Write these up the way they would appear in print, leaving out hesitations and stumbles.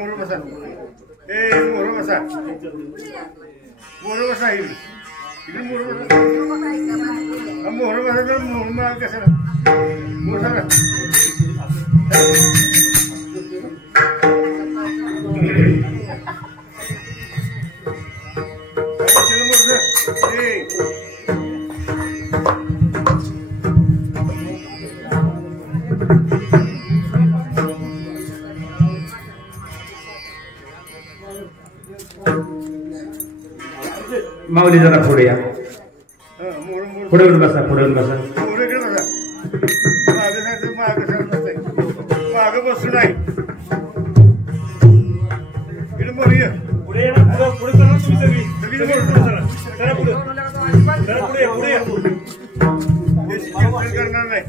मोर बसा ए मोर बसा इकडे मोर बसा तर मोर कसं मोर सांगा माऊली जरा पुढे या पुढे बसा माग बसू नाही इकडे मोर ये पुढे चला तुम्ही पुढे करणार नाही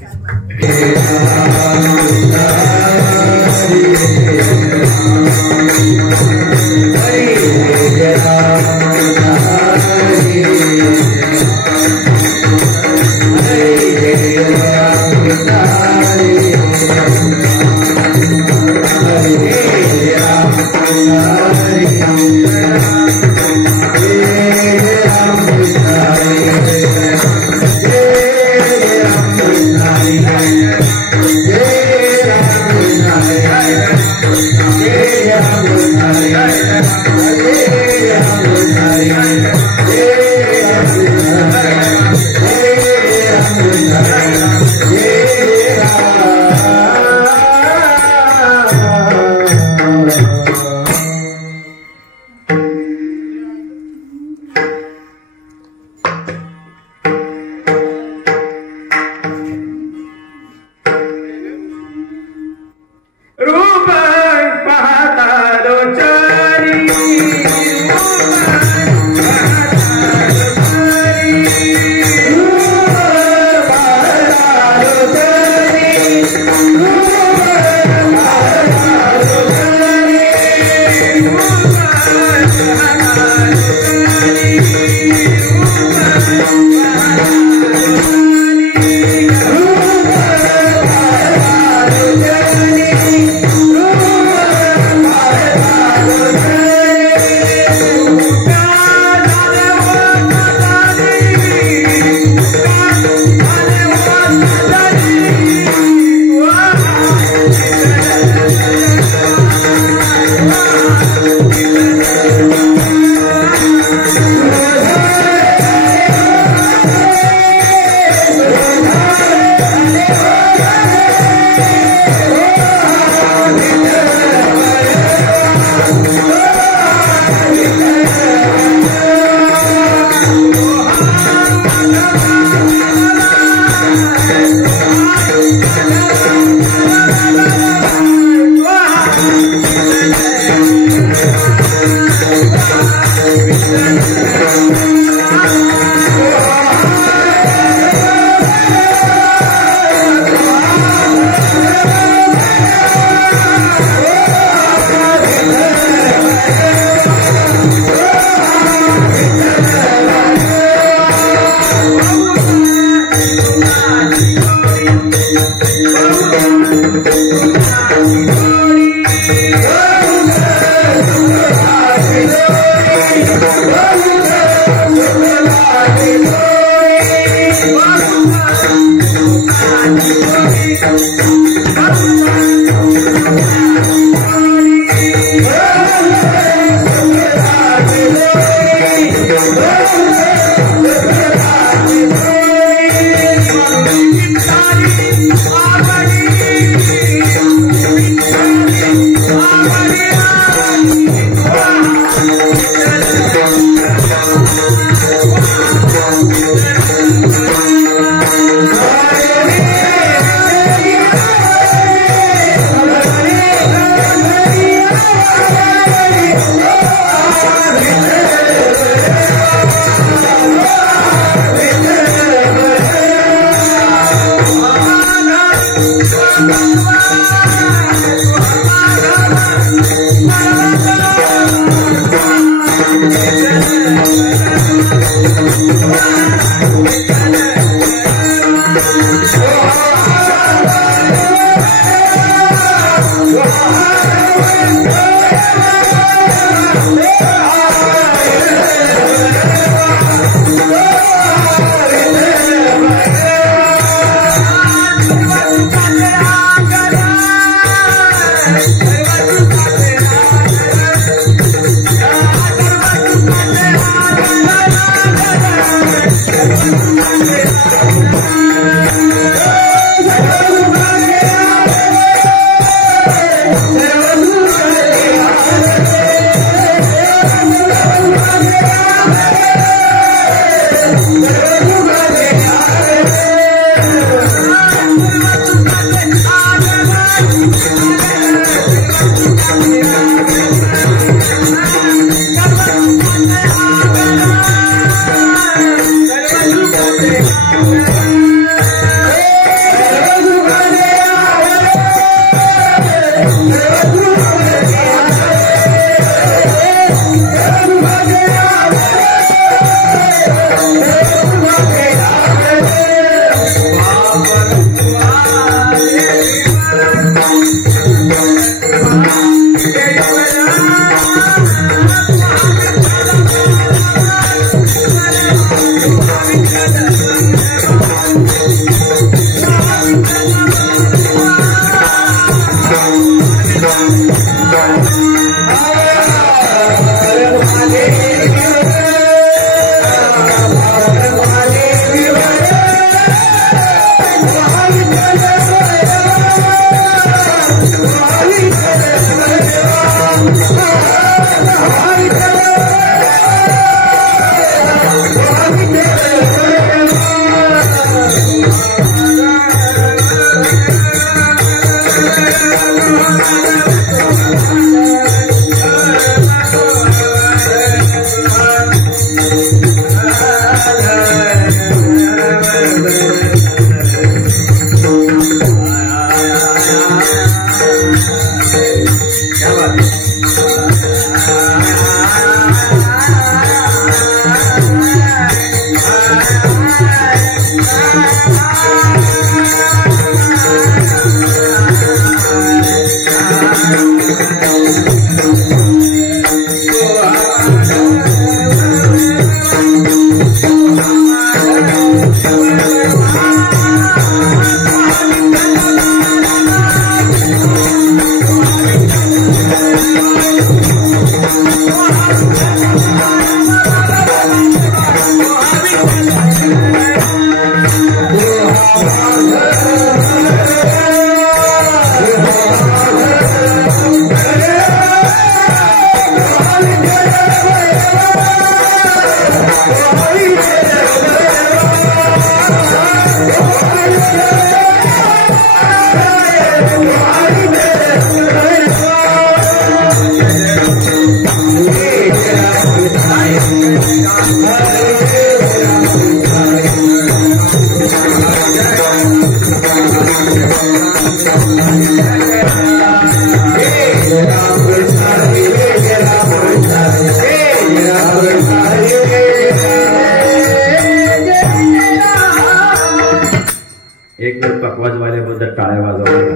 एक वेळ पकवाज वाल्याबद्दल टाळ्या वाजवल्या.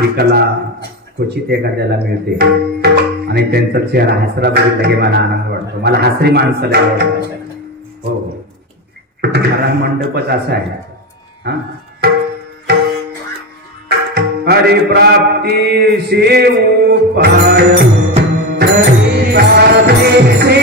ही कला क्वचित एखाद्याला मिळते आणि त्यांचा चेहरा हसरा बघितला की मला आनंद वाटतो. मला हसरी माणसाला आवडतात. हो मला मंडपच असा आहे. हा हरिप्राप्तीशी उपाय हरिप्राप्तीशी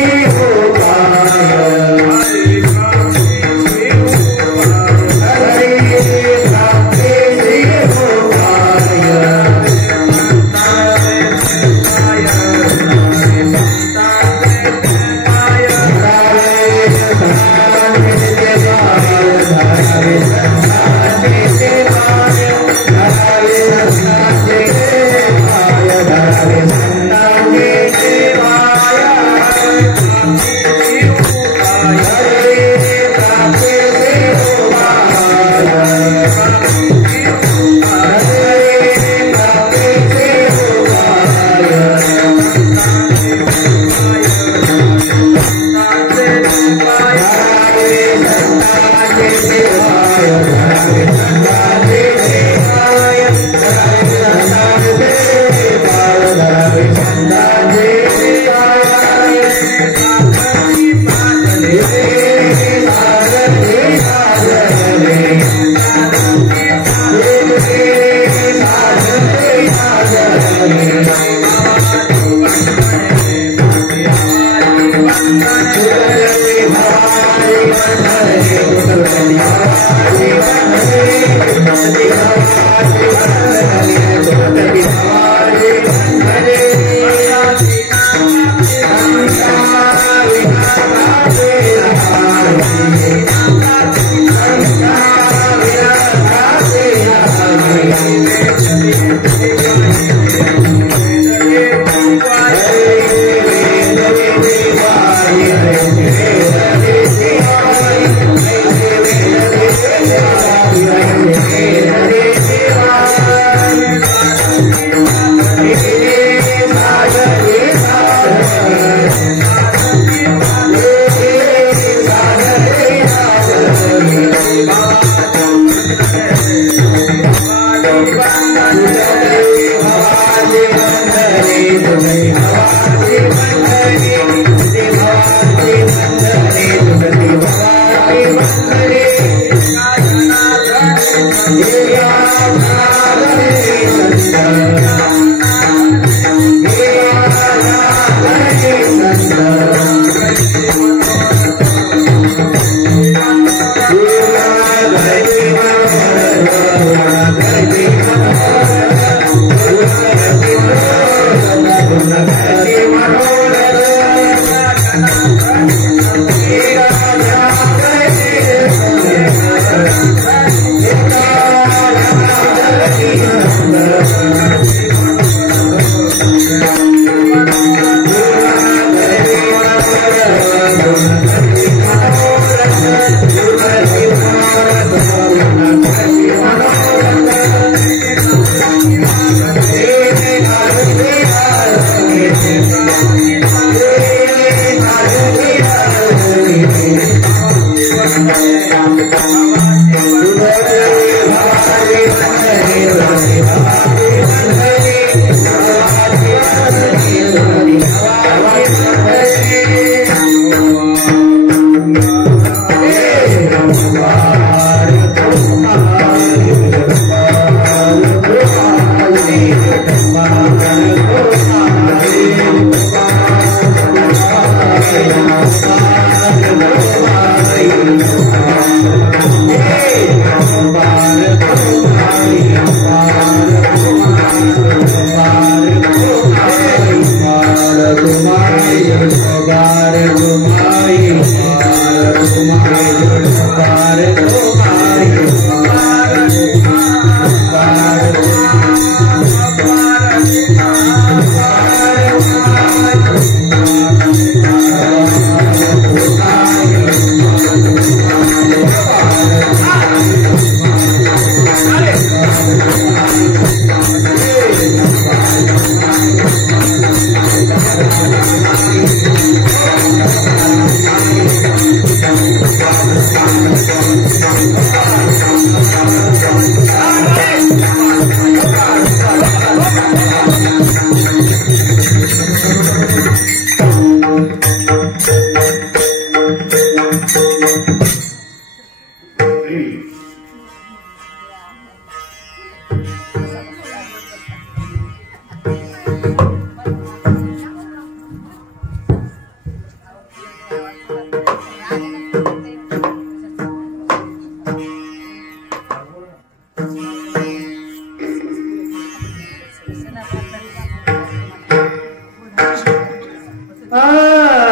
Hare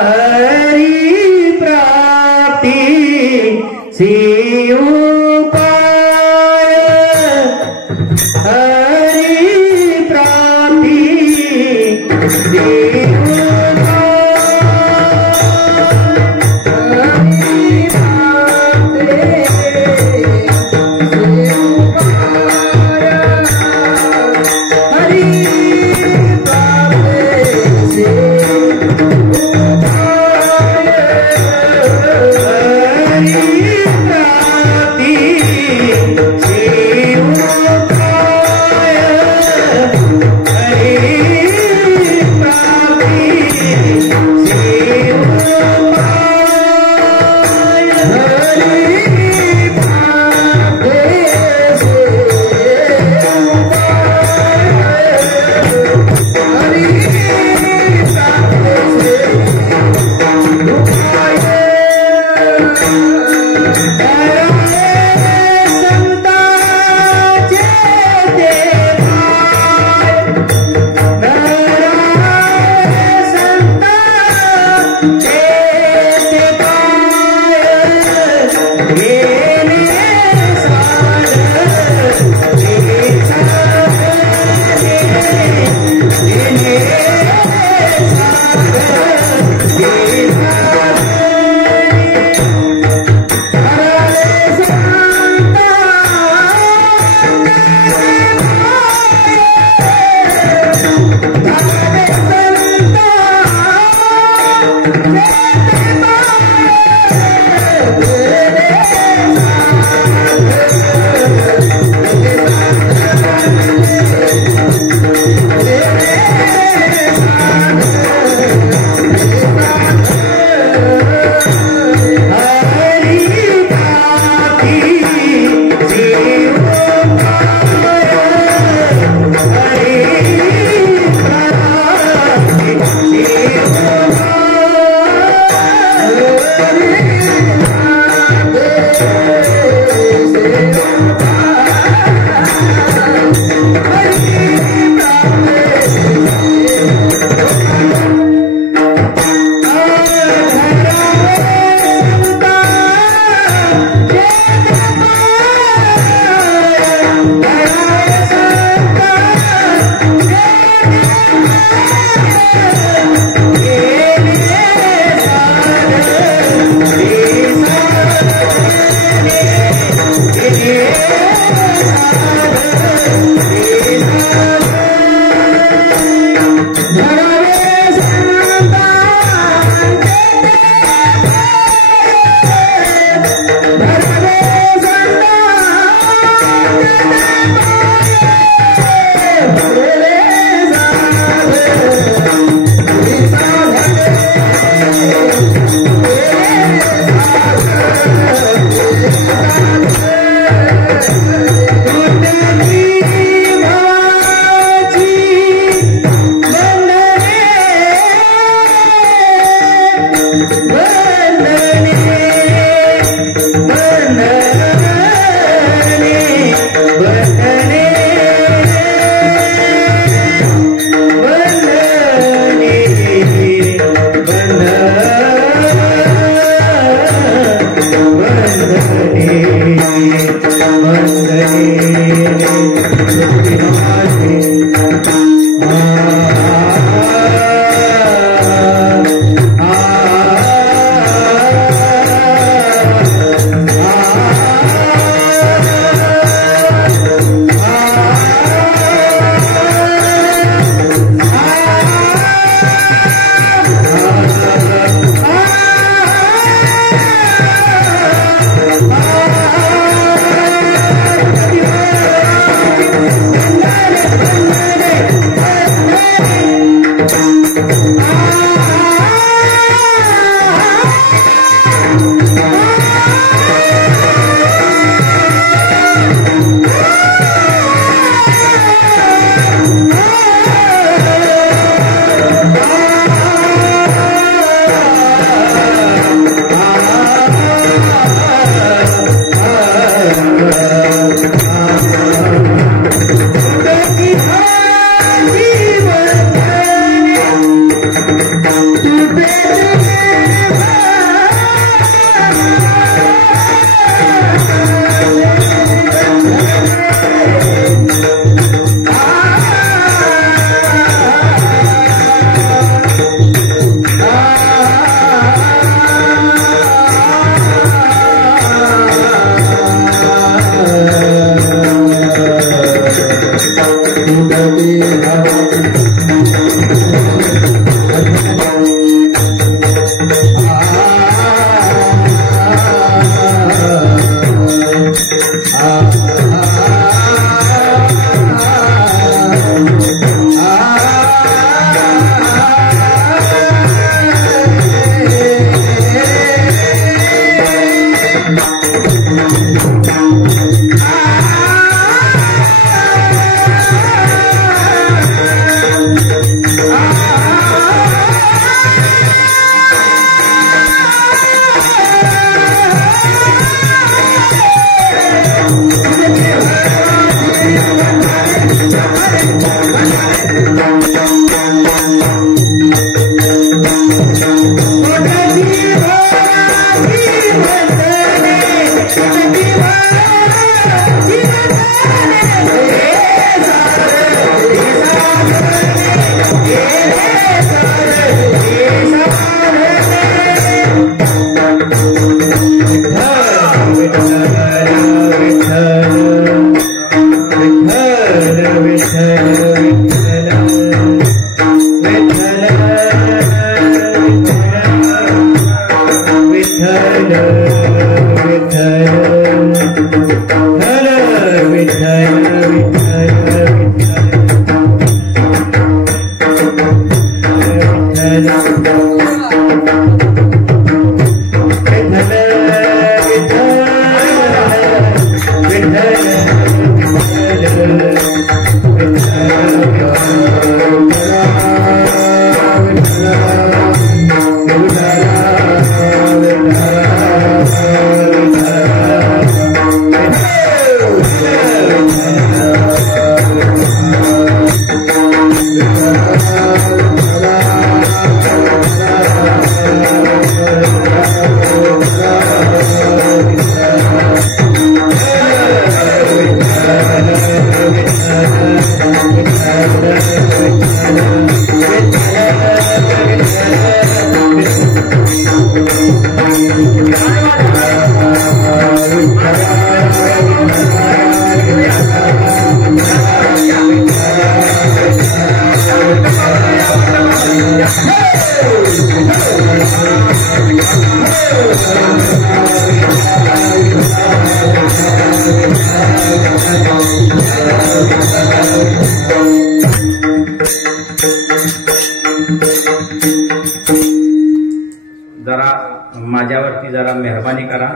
जरा माझ्यावरती जरा मेहरबानी करा.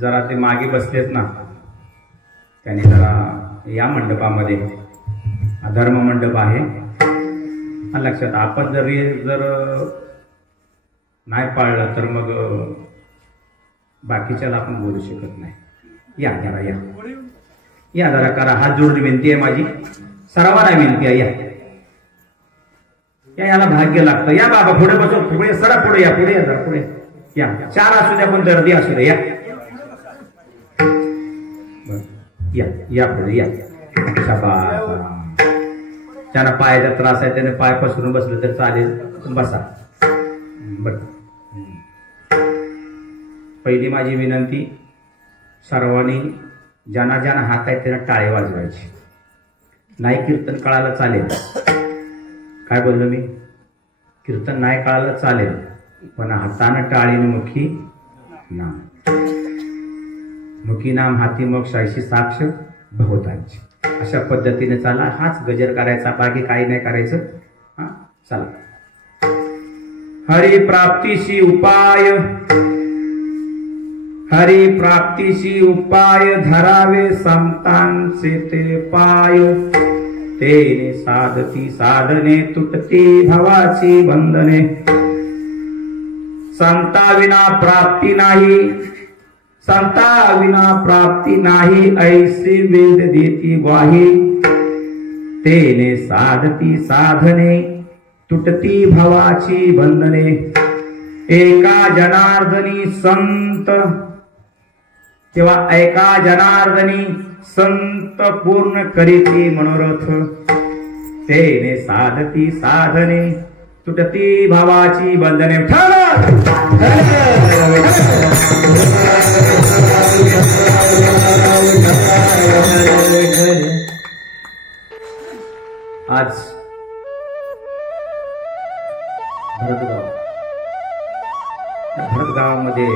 जरा ते मागे बसलेत ना, त्यांनी जरा या मंडपामध्ये धर्म मंडप आहे आणि लक्षात, आपण जर नाही पाळलं तर मग बाकीच्याला आपण बोलू शकत नाही. या जरा या जरा करा. हात जोडून विनंती आहे माझी, सर्वांना विनंती आहे. याला भाग्य लागतं. या बाबा पुढे बसो, पुढे सरा, पुढे या, पुढे या, जरा पुढे या. चार असू द्या पण गर्दी असू द्या. या पुढे या. ज्यांना पायाचा त्रास आहे त्याने पाय पसरून बसलं तर चालेल, बसा. बर, पहिली माझी विनंती, सर्वांनी ज्यांना ज्यांना हात आहेत त्यांना टाळे वाजवायचे. नाही कीर्तन कळालं चालेल. काय बोललो मी? कीर्तन नाही कळालं चालेल, पण हातानं टाळीनं मुखी नाम. मुखी नाम हाती मग 86 साक्ष भवतांची. अशा पद्धतीने चाला. हाच गजर करायचा, बाकी काही नाही करायचं. चला. हरी प्राप्तीशी उपाय, हरी प्राप्तीशी उपाय धरावे संतांचे ते पाय. तेने साधती साधने तुटती भवाची बंधने. संता विना प्राप्ती नाही, संता विना प्राप्ती नाही ऐसी वेद देती ग्वाही. तेने साधती साधने तुटती भवाची बंधने. एका जनार्दनी संत, तेव्हा एका जनार्दनी संत पूर्ण करीती मनोरथ. तेने साधती साधने तुटती भावाची बंधने. आज भरतगावामध्ये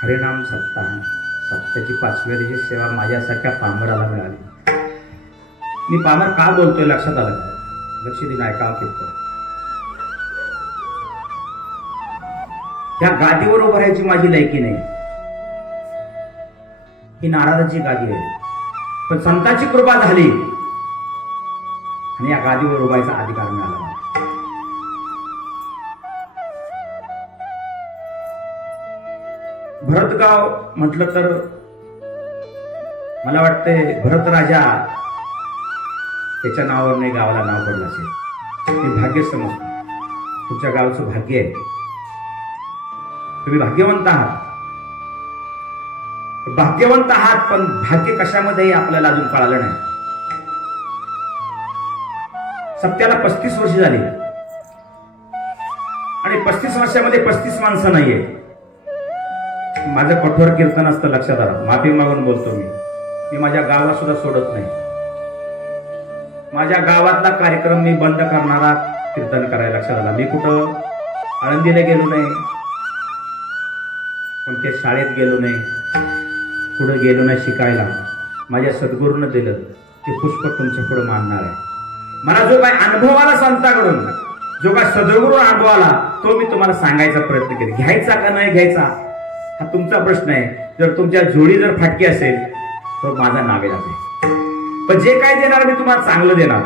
हरिनाम सप्ताह, सप्ताहाची 5व्या दिवशी सेवा माझ्यासारख्या पामराला मिळाली. मी पामर का बोलतोय लक्षात आलं? लक्ष देऊन ऐकावं कीर्तन. त्या गादीवर उभं राहायची माझी लायकी नाही. ही नाराजाची गादी आहे, पण संतांची कृपा झाली आणि या गादीवर उभायचा अधिकार मिळाला. भरतगाव म्हटलं तर मला वाटतंय भरत राजा त्याच्या नावावर नाही गावाला नाव पडलं असेल. मी भाग्य समजतो, तुमच्या गावचं भाग्य आहे, तुम्ही भाग्यवंत आहात. भाग्यवंत आहात, पण भाग्य कशामध्ये आपल्याला अजून कळालं नाही. सत्याला 35 वर्ष झाली आणि 35 वर्षामध्ये 35 माणसं नाहीये. माझं कठोर कीर्तन असतं, लक्षात आलं. माफी मागून बोलतो मी माझ्या गावाला सुद्धा सोडत नाही. माझ्या गावातला कार्यक्रम मी बंद करणारा कीर्तन करायला, लक्षात आला. मी कुठं आळंदीला गेलो नाही, कोणत्या शाळेत गेलो नाही, पुढे गेलो नाही शिकायला. माझ्या सद्गुरूनं दिलं ते पुष्प तुमच्या पुढे मानणार आहे. मला जो काय अनुभव आला संतांकडून, जो काय सद्गुरू अनुभव आला, तो मी तुम्हाला सांगायचा प्रयत्न केला. घ्यायचा का नाही घ्यायचा हा तुमचा प्रश्न आहे. जर तुमच्या जोडी जर फाटकी असेल तर माझा नावे आहे, पण जे काय देणार मी तुम्हाला चांगलं देणार.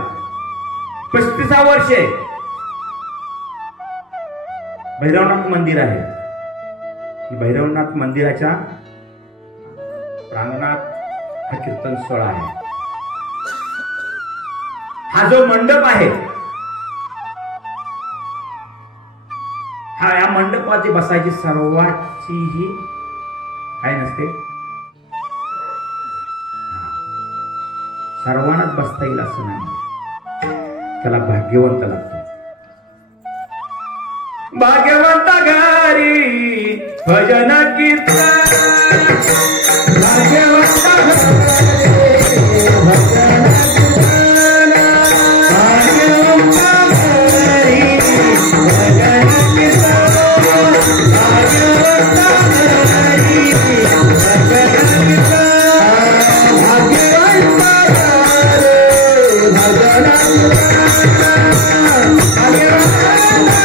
35 वर्ष आहे. भैरवनाथ मंदिर आहे. भैरवनाथ मंदिराच्या प्रांगणात हा कीर्तन सोहळा आहे. हा जो मंडप आहे, हा या मंडपाची बसायची सर्वांची ही काय नसते, सर्वांनाच बसता येईल असं नाही. त्याला भाग्यवंत लागतो. भाग्यवंत घरी भजन कीर्तन, भाग्यवंत घरी भजन कीर्तन, भाग्यवंत घरी भजन कीर्तन, भाग्यवंत घरी भजन कीर्तन, भाग्यवंत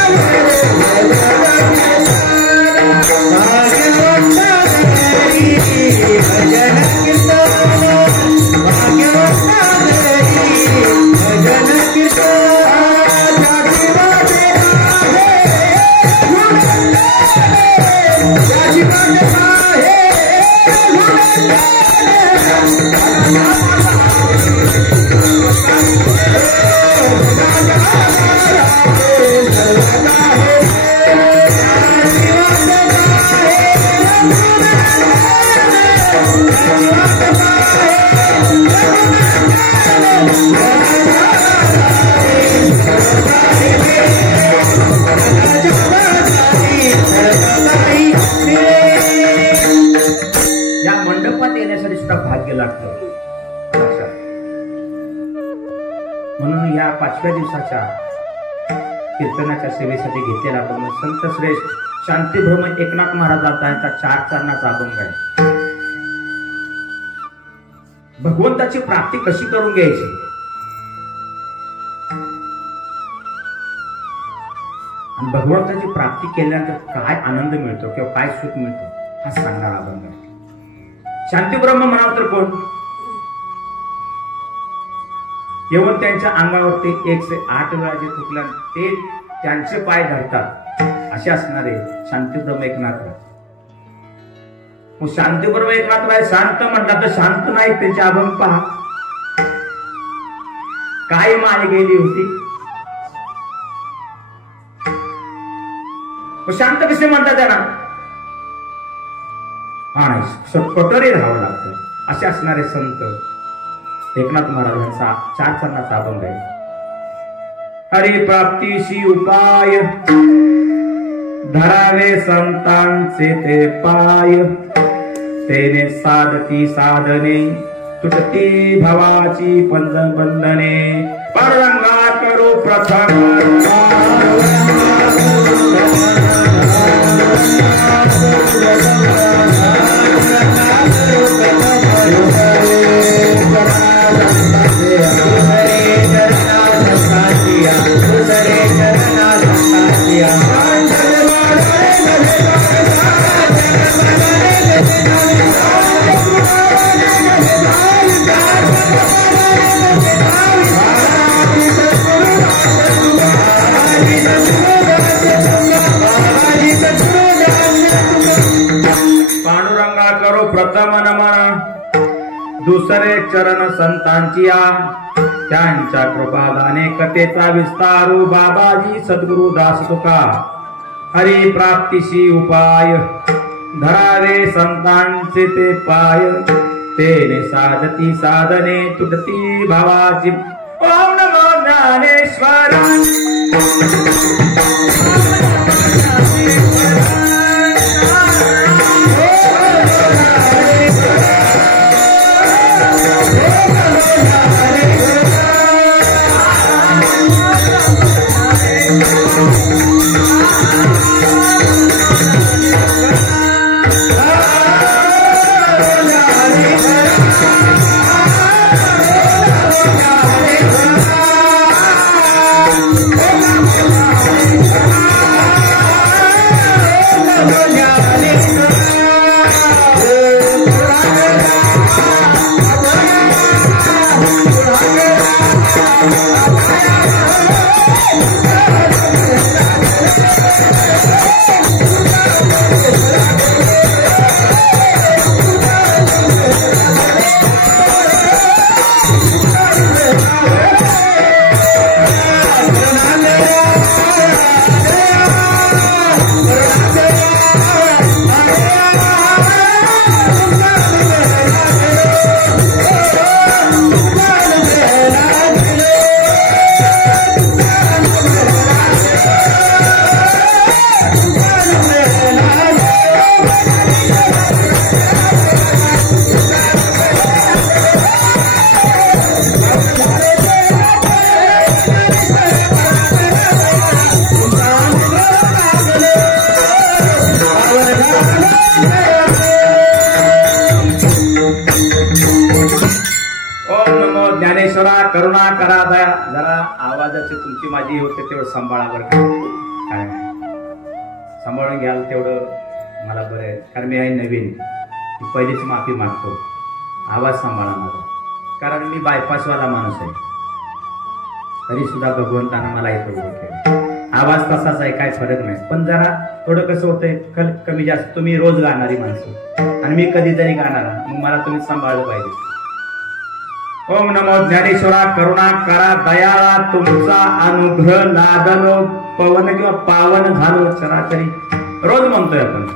म्हणून या 5व्या दिवसाच्या कीर्तनाच्या सेवेसाठी घेतलेला आपण संत श्रेष्ठ शांतीभ्रम एकनाथ महाराजांचा यांचा 4 चरणाचा अभंग आहे. भगवंताची प्राप्ती कशी करून घ्यायची आणि भगवंताची प्राप्ती केल्यानंतर काय आनंद मिळतो किंवा काय सुख मिळतो हा सांगणारा अभंग आहे. शांतीब्रह्म म्हणावं तर कोण? येऊन त्यांच्या अंगावरती 108 वेळा जे थुकल्या ते त्यांचे पाय धरतात असे असणारे शांतीब्रह्म एकनाथ. मग शांतीब्रह्म एकनाथ राय शांत म्हणतात तर शांत नाही, त्यांचे अभंग पहा. काय माय गेली होती, शांत कसे म्हणतात त्यांना? हा नाही, कटोरी राहावं लागतं असे असणारे संत एकनाथ महाराज यांचा 4 चरणाचा अभंग आहे. हरी प्राप्तीशी उपाय धरावे संतांचे ते पाय, तेने साधती साधने तुटती भवाची बंधने. पांडुरंगा करू प्रथम पांडुरंगा करो प्रथम नमन, दुसरे चरण संतांची आ, त्यांच्या कृपादाने कथेचा विस्तारू बाबाजी सद्गुरु दास तुका. हरी प्राप्तीशी उपाय धरावे संतांचे ते पाय, तेने साधती साधने तुटती भावाची. ओम नमो ज्ञानेश्वर. करुणा करा दया. जरा आवाजाची तुमची माझी होते तेवढं सांभाळा बरं का. काय सांभाळून घ्याल तेवढं मला बरं आहे, कारण मी आहे नवीन, पहिलीच माफी मागतो. आवाज सांभाळा माझा, कारण मी बायपासवाला माणूस आहे, तरी सुद्धा भगवंतानं मला इथं उभं केलं. आवाज तसाच आहे, काय फरक नाही, पण जरा थोडं कसं होतंय कमी जास्त. तुम्ही रोज गाणारी माणसं आणि मी कधीतरी गाणारा, मग मला तुम्ही सांभाळलं पाहिजे. ओम नमो ज्ञानेश्वरा. करुणा करा दयाळा, तुमचा अनुग्रह लादलो पवन किंवा पावन झालो चराचरी. रोज म्हणतोय आपण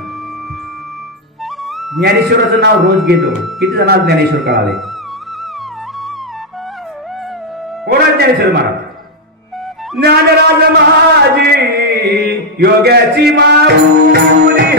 ज्ञानेश्वराचं नाव, रोज घेतो. किती जणांना ज्ञानेश्वर कळाले? कोणा ज्ञानेश्वर महाराज? ज्ञानराज महाजी योग्याची माऊली.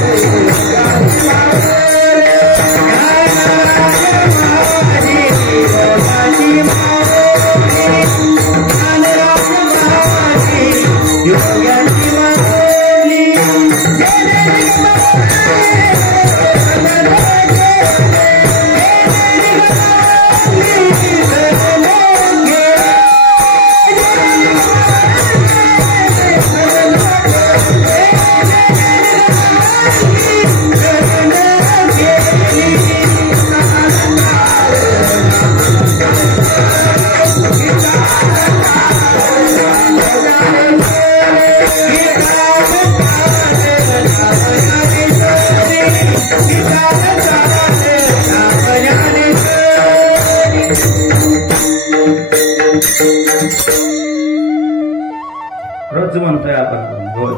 Yeah.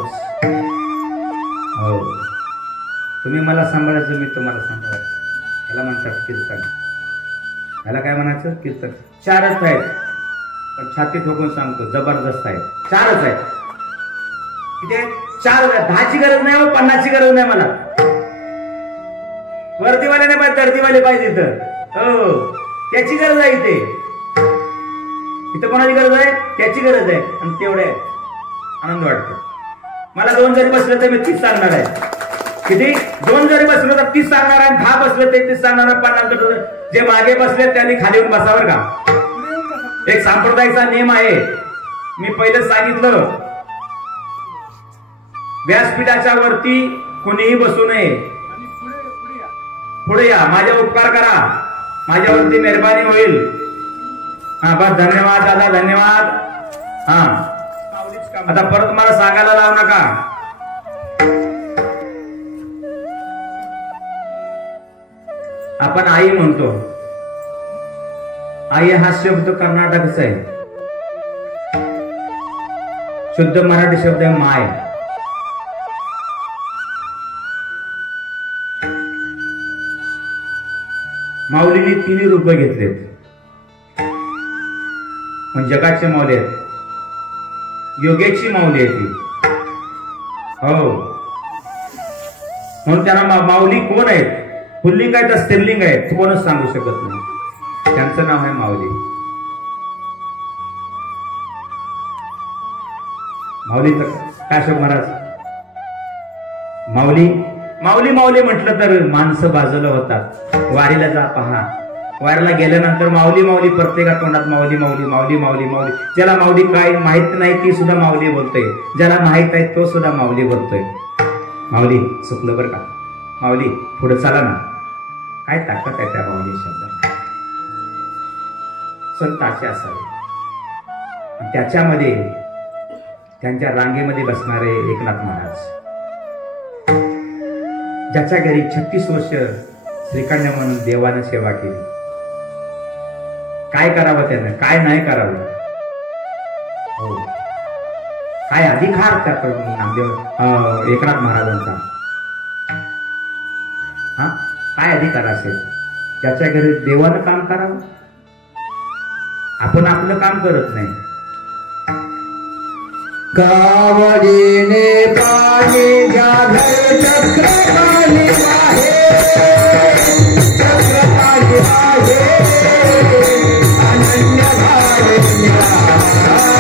सांभाळतोच. हो, तुम्ही मला सांभाळायचं, मी तुम्हाला सांभाळायचं. याला म्हणतात कीर्तन. याला काय म्हणायचं? कीर्तन. 4च आहेत, पण छाती ठोकून सांगतो जबरदस्त आहे. 4च आहेत. किती आहेत? 4. 10ची गरज नाही, 50ची गरज नाही मला. वर्दीवाले नाही पाहिजे, दर्दीवाले पाहिजे इथं. हो, त्याची गरज आहे इथे. इथं कोणाची गरज आहे? त्याची गरज आहे. आणि तेवढे आनंद वाटतो मला. 2 जरी बसलं तर मी 30 सांगणार आहे. किती? 2 जरी बसलं तर 30 सांगणार आहे. 10 बसलं तर 30 सांगणार आहे. 50. जे मागे बसले त्यांनी खाली येऊन बसावर का? एक सांप्रदायिकचा नियम आहे. मी पहिलं सांगितलं, व्यासपीठाच्या वरती कोणीही बसू नये. पुढे या, माझे उपकार करा, माझ्यावरती मेहरबानी होईल. हा बस, धन्यवाद दादा, धन्यवाद. हा, आता परत मला सांगायला लावू नका. आपण आई म्हणतो. आई हा शब्द कर्नाटकचा आहे. शुद्ध मराठी शब्द आहे माय. माऊलीने 3 रूप घेतलेत. पण जगाचे माऊली आहेत. योगेची माऊली आहे ती. हो, म्हणून त्यांना माऊली कोण आहेत? पुल्लिंग आहेत का स्त्रीलिंग आहेत? कोणच सांगू शकत नाही. त्यांचं नाव आहे माऊली. माऊलीचं काय शब्द महाराज? माऊली माऊली माऊली म्हटलं तर माणसं बाजूला होतात. वारीला जा पहा, वारीला गेल्यानंतर माऊली माऊली प्रत्येका तोंडात माऊली माऊली माऊली माऊली माऊली. ज्याला माऊली काय माहित नाही ती सुद्धा माऊली बोलतोय, ज्याला माहित आहे तो सुद्धा माऊली बोलतोय. माऊली चुकलं बरं का, माऊली पुढे चला ना. काय ताकद आहे त्या माऊली शब्दात. संत असे असावे. त्याच्यामध्ये त्यांच्या रांगेमध्ये बसणारे एकनाथ महाराज, ज्याच्या घरी 36 वर्ष श्रीखंड म्हणून देवानं सेवा केली. काय करावं त्यानं, काय नाही करावं? हो, काय अधिकार त्या नामदेव एकनाथ महाराजांचा? हा, काय अधिकार असेल? ज्याच्या घरी देवानं काम करावं, आपण आपलं काम करत नाही. कावडीने पाणी घ्याधर चक्रपाणी आहे, चक्रपाणी आहे. अनन्य भावे अनन्य भावे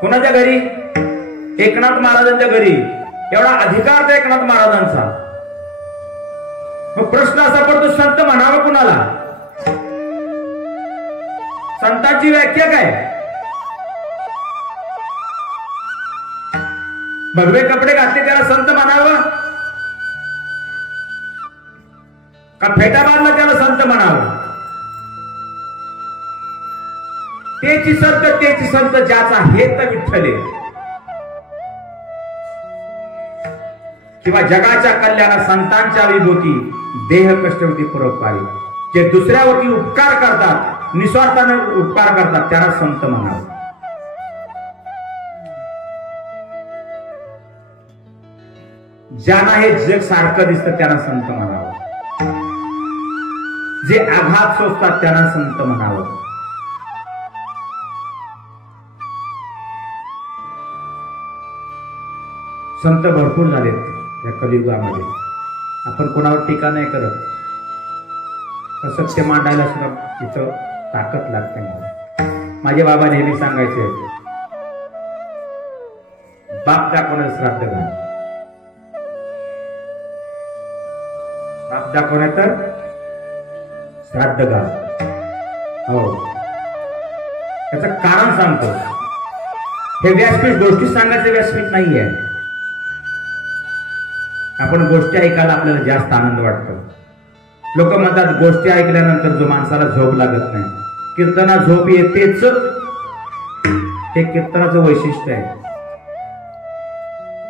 कुणाच्या घरी? एकनाथ महाराजांच्या घरी. एवढा अधिकार त्या एकनाथ महाराजांचा. मग प्रश्न असा पडतो, संत म्हणावं कुणाला? संतांची व्याख्या काय? भगवे कपडे घातले त्याला संत म्हणावं का फेटा बांधला त्याला संत म्हणावं? तेची संत ज्याचा हेत विठ्ठले, किंवा जगाच्या कल्याणात संतांच्या विभूती देह कष्टवती परोपकारी. जे दुसऱ्यावरती उपकार करतात, निस्वार्थाने उपकार करतात, त्याला संत म्हणावं. ज्यांना हे जग सारखं दिसतं त्यांना संत म्हणावं. जे आघात सोसतात त्यांना संत म्हणावं. संत भरपूर झालेत या कलियुगामध्ये. आपण कोणावर टीका नाही करत, पण सत्य मांडायला सुद्धा तिथं ताकद लागते. मला माझे बाबा नेहमी सांगायचे, बाप दाखवण्यात श्राद्ध घाल. बाप दाखवण्यात तर श्राद्ध घाल. हो, त्याचं कारण सांगतो. हे व्यासपीठ गोष्टी सांगायचं व्यासपीठ नाहीये. आपण गोष्टी ऐकायला आपल्याला जास्त आनंद वाटतो. लोक म्हणतात गोष्टी ऐकल्यानंतर जो माणसाला झोप लागत नाही, कीर्तना झोप येतेच, हे कीर्तनाचं वैशिष्ट्य आहे.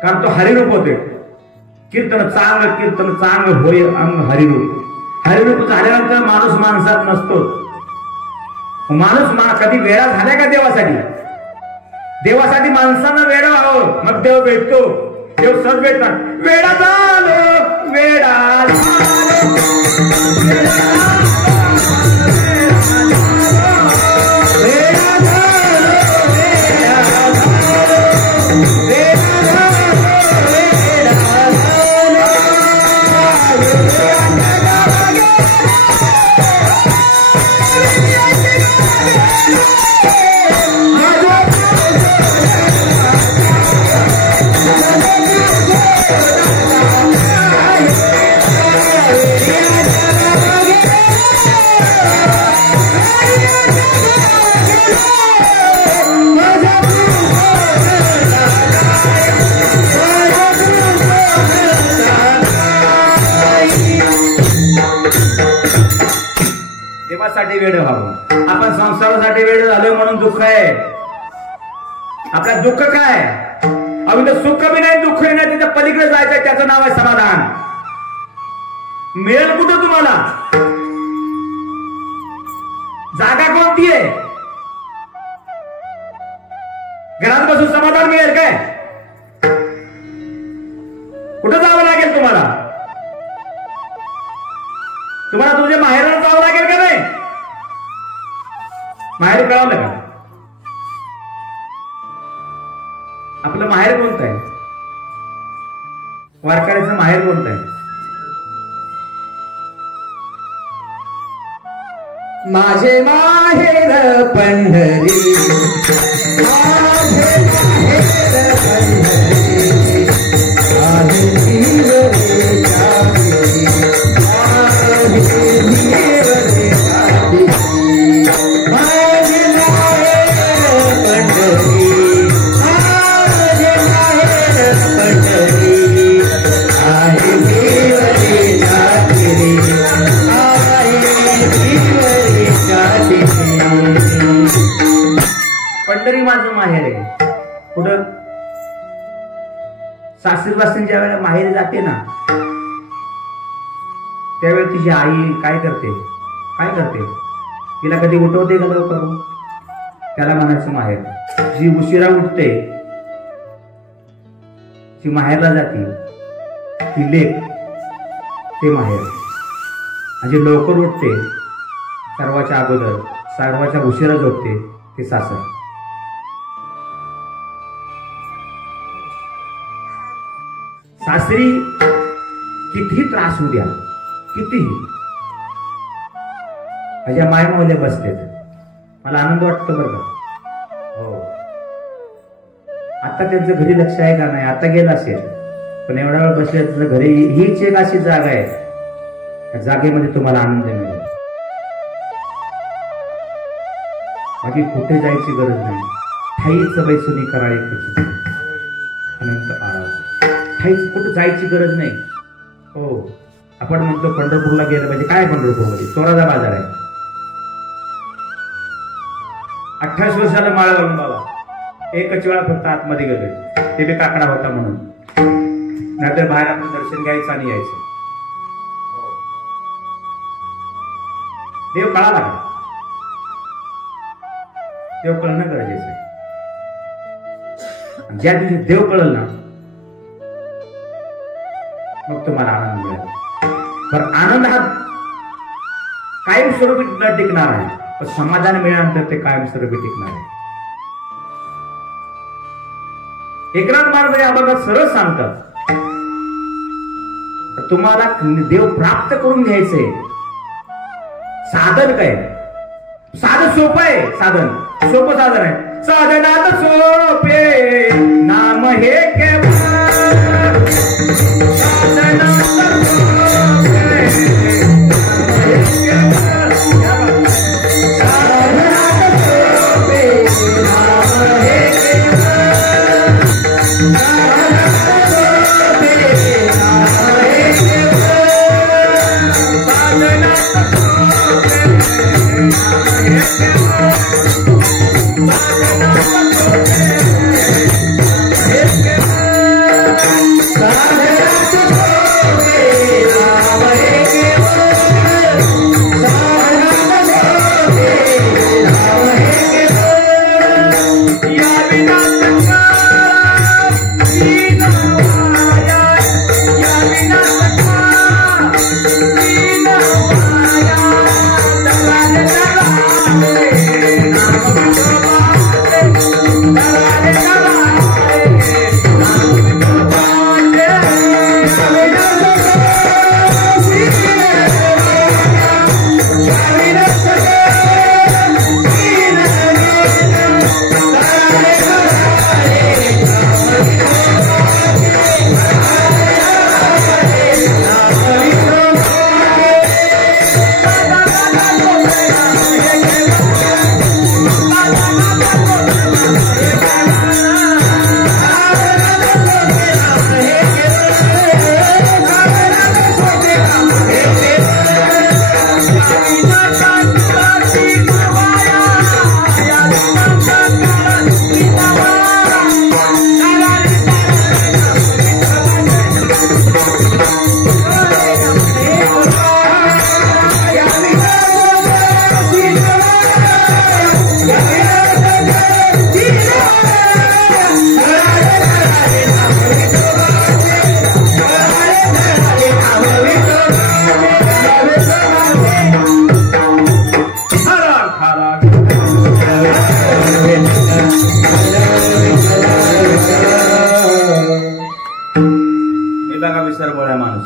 कारण तो हरिरूप होते. कीर्तन चांगलं होय अंग हरिरूप. हरिरूप झाल्यानंतर माणूस माणसात नसतो. माणूस कधी वेळा झाल्या का देवासाठी? देवासाठी माणसानं वेळा व्हावं, मग देव भेटतो. देव सद भेटणार. वेळा झालो, वेळा देवासाठी वेळ व्हावं. आपण संसारासाठी वेळ झालो म्हणून दुःख आहे. आपलं दुःख काय? अगदी सुख बी नाही, दुःख नाही, तिथं पलीकडे जायचंय, त्याचं नाव आहे समाधान. मिळेल कुठं तुम्हाला? जागा कोणती आहे? घरात बसून समाधान मिळेल काय? कुठं जावं लागेल तुम्हाला? तुम्हाला तुझ्या माहेराला जावं लागेल का नाही? माहेर कळवलं का? आपलं माहेर कोणतं आहे? वारकऱ्याचं माहेर कोणतं आहे? माझे माहेर पंढरी, माझे माहेर पंढरी, आहे जीवरे जाती, आहे जीवरे जाती. माझे माहेर पंढरी, माझे माहेर पंढरी, आहे जीवरे जाती रे, आहे जीवरे जाती. पंढरी माझं माहेर आहे. कुठं? सासरवासीन ज्या वेळेला माहेर जाते ना, त्यावेळी तिची आई काय करते? तिला कधी उठवते का लवकर? त्याला म्हणायचं माहेर. जी उशिरा उठते जी माहेरला जाते ती लेक, ते माहेर. आणि जी लवकर उठते, सर्वाच्या अगोदर, सर्वाच्या उशिरा झोपते, ते सासर. सासरी कितीही त्रास होऊ द्या, कितीही, माझ्या मायमावल्या बसलेत, मला आनंद वाटतो बरं का. हो, आता त्यांचं घरी लक्ष आहे का नाही? आता गेलं असेल, पण एवढा वेळ बसले तुझं घरी. हीच एक अशी जागा आहे, त्या जागेमध्ये तुम्हाला आनंद मिळेल. बाकी कुठे जायची गरज नाही. ठाईच बैसुनी कराळे अनंत आराव. ठाईच कुठे जायची गरज नाही. हो, आपण म्हणतो पंढरपूरला गेलं म्हणजे काय? पंढरपूरमध्ये चोराचा बाजार आहे. 28 वर्षाला माळा घालून बाबा एकच वेळा फक्त आतमध्ये गेलोय, ते बी काकडा होता म्हणून. नाहीतर बाहेर आपण दर्शन घ्यायचं आणि यायचं. देव कळाला का? देव कळणं गरजेचं आहे. ज्या दिवशी देव कळल ना, मग तुम्हाला आनंद मिळेल. पण आनंद हा कायमस्वरूपी न टिकणार आहे, पण समाधान मिळाल्यानंतर ते कायमस्वरूपी टिकणार आहे. एकनाथ महाराज या बाबत सरळ सांगतात, तुम्हाला देव प्राप्त करून घ्यायचंय. साधन काय? साधन सोपं आहे. सोपं साधन आहे. साधनात सोपे नाम हे केवळ, साधनात सोपे नाम हे केवळ, साधनात सोपे नाम हे केवळ.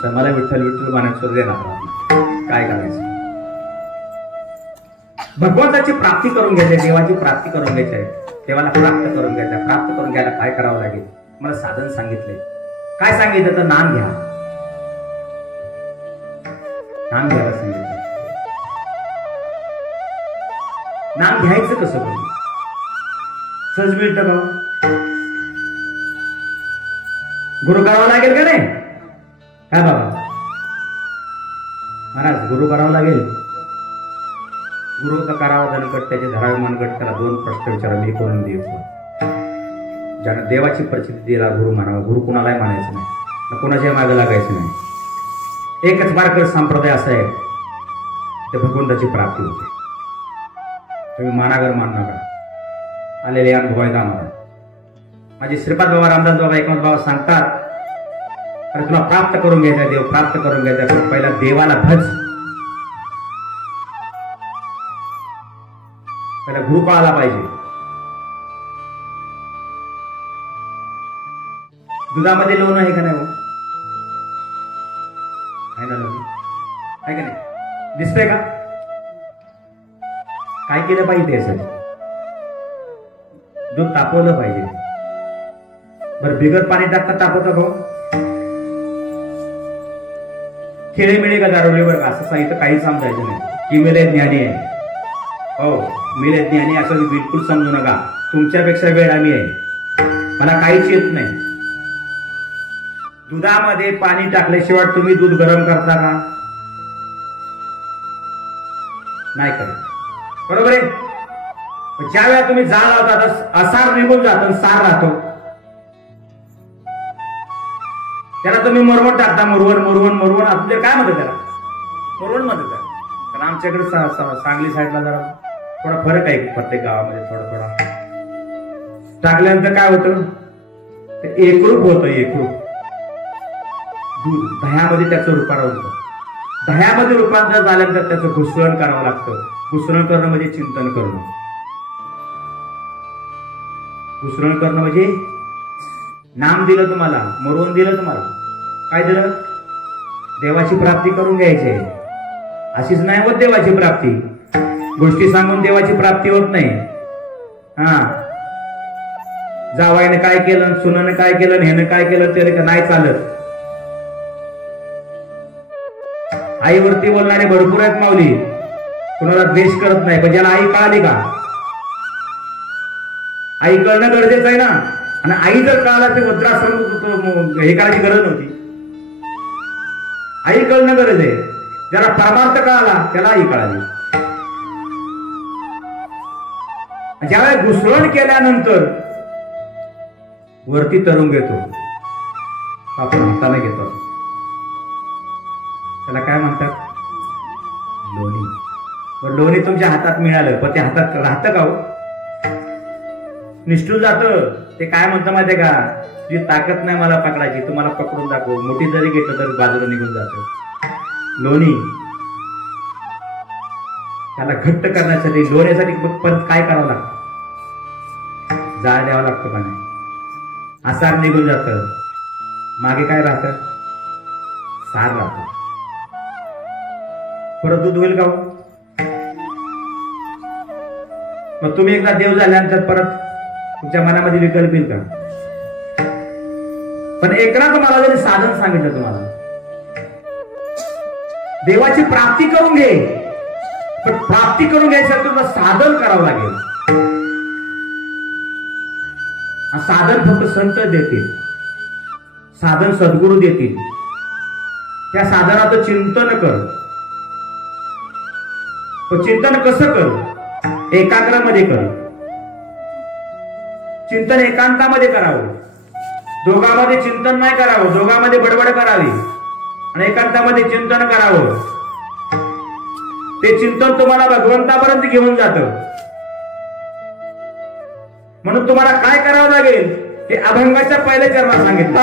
माणूस आहे, मला विठ्ठल विठ्ठल म्हणायचं देणार काय करायचं. भगवंताची प्राप्ती करून घ्यायची, देवाची प्राप्ती करून घ्यायची आहे, देवाला प्राप्त करून घ्यायचं. प्राप्त करून घ्यायला काय करावं लागेल, मला साधन सांगितले. काय सांगितलं तर नाम घ्या, नाम घ्यायला सांगितलं. नाम घ्यायचं कसं पण सहज मिळतं का? गुरु करावं लागेल का नाही? काय बाबा महाराज गुरु करावं लागेल. गुरु तर करावा दणकट, त्याचे धरावे मनगट. त्याला 2 प्रश्न विचारा, मी करून देऊ. ज्यानं देवाची प्रचिती दिला गुरु म्हणावा. गुरु कुणालाही मानायचं नाही, कोणाच्याही मागे लागायचं नाही. एकच मार्ग संप्रदाय असा आहे, ते भगवंताची प्राप्ती होते. तुम्ही मानागर मान नका. आलेले अनुभव आहेत आम्हाला. माझे श्रीपाद बाबा, रामदास बाबा, एकनाथ बाबा सांगतात, अरे तुला प्राप्त करून घ्यायचा, देव प्राप्त करून घ्यायचा, पहिला देवाला भज. पहिला गुरु कळाला पाहिजे. दुधामध्ये लोण आहे का नाही? हो आहे ना, लोणी आहे का नाही? दिसतंय का? काय केलं पाहिजे त्यासाठी? दूध तापवलं पाहिजे. बरं बिगर पाणी टाकता तापवतं भाऊ? खेळे मिळे का दारोले बरं का? असं सांगितलं काही समजायचं नाही की मिले ज्ञानी आहे. हो मिले ज्ञानी असं बिलकुल समजू नका. तुमच्यापेक्षा वेळा मी आहे, मला काहीच येत नाही. दुधामध्ये पाणी टाकल्याशिवाय तुम्ही दूध गरम करता का? नाही करत, बरोबर आहे. ज्या वेळा तुम्ही जाळ लावता असार निघून जातो, सार राहतो. त्याला तुम्ही मुरवण टाकता, मुरवण आपले काय म्हणतात त्याला? मुरवण म्हणतात त्याला. कारण आमच्याकडे सांगली साईडला जरा थोडा फरक आहे प्रत्येक गावामध्ये, थोडा टाकल्यानंतर काय होतं? एकरूप होतं. एकरूप दूध दह्यामध्ये त्याचं रूपांतर होतं. दह्यामध्ये रूपांतर झाल्यानंतर त्याचं घुसळण करावं लागतं. घुसळण करणं म्हणजे चिंतन करणं. घुसळण करणं म्हणजे नाम दिलं तुम्हाला, मरवून दिलं तुम्हाला. काय दिलं? देवाची प्राप्ती करून घ्यायची आहे. अशीच नाही होत देवाची प्राप्ती. गोष्टी सांगून देवाची प्राप्ती होत नाही. हा जावाईने काय केलं, सुनानं काय केलं, ह्यानं काय केलं, ते नाही चालत. आईवरती बोलणारे भरपूर आहेत माऊली, कुणाला द्वेष करत नाही. पण ज्याला आई कळाली का? आई कळणं गरजेचं आहे ना. आणि आई जर कळाला ते वज्रासन हे करायची गरज नव्हती. आई कळणं गरज आहे. ज्याला परमार्थ कळाला त्याला आई कळाली. ज्यावेळेस घुसळण केल्यानंतर वरती तरंग घेतो, आपण हाताने घेतो, त्याला काय म्हणतात? लोणी. पण लोणी तुमच्या हातात मिळालं, पण ते हातात राहतं का हो? निष्ठून जातं. ते काय म्हणतं माहितीये का? तुझी ताकद नाही मला पकडायची, तू मला पकडून दाखव. मोठी जरी घेतलं तर बाजूला निघून जातं. लोणी त्याला घट्ट करण्यासाठी, लोण्यासाठी परत काय करावं लागतं? जाळ द्यावं लागतं का नाही? आसार निघून जातं, मागे काय राहतं? सार राहतं. परत दूध होईल का? मग तुम्ही एकदा देव झाल्यानंतर परत तुमच्या मनामध्ये विकल्प येईल का? पण एकदा तुम्हाला जरी साधन सांगितलं, तुम्हाला देवाची प्राप्ती करून घे, पण प्राप्ती करून घ्यायसाठी तुला साधन करावं लागेल. साधन फक्त संत देतील, साधन सद्गुरू देतील. त्या साधनाचं चिंतन कर. चिंतन कसं कर? एकाग्रामध्ये कर. चिंतन एकांतामध्ये करावं. दोघांमध्ये चिंतन नाही करावं. दोघांमध्ये बडबड करावी आणि एकांतामध्ये चिंतन करावं. ते चिंतन तुम्हाला भगवंतापर्यंत घेऊन जातं. म्हणून तुम्हाला काय करावं लागेल हे अभंगाच्या पहिल्या चरणात सांगितलं.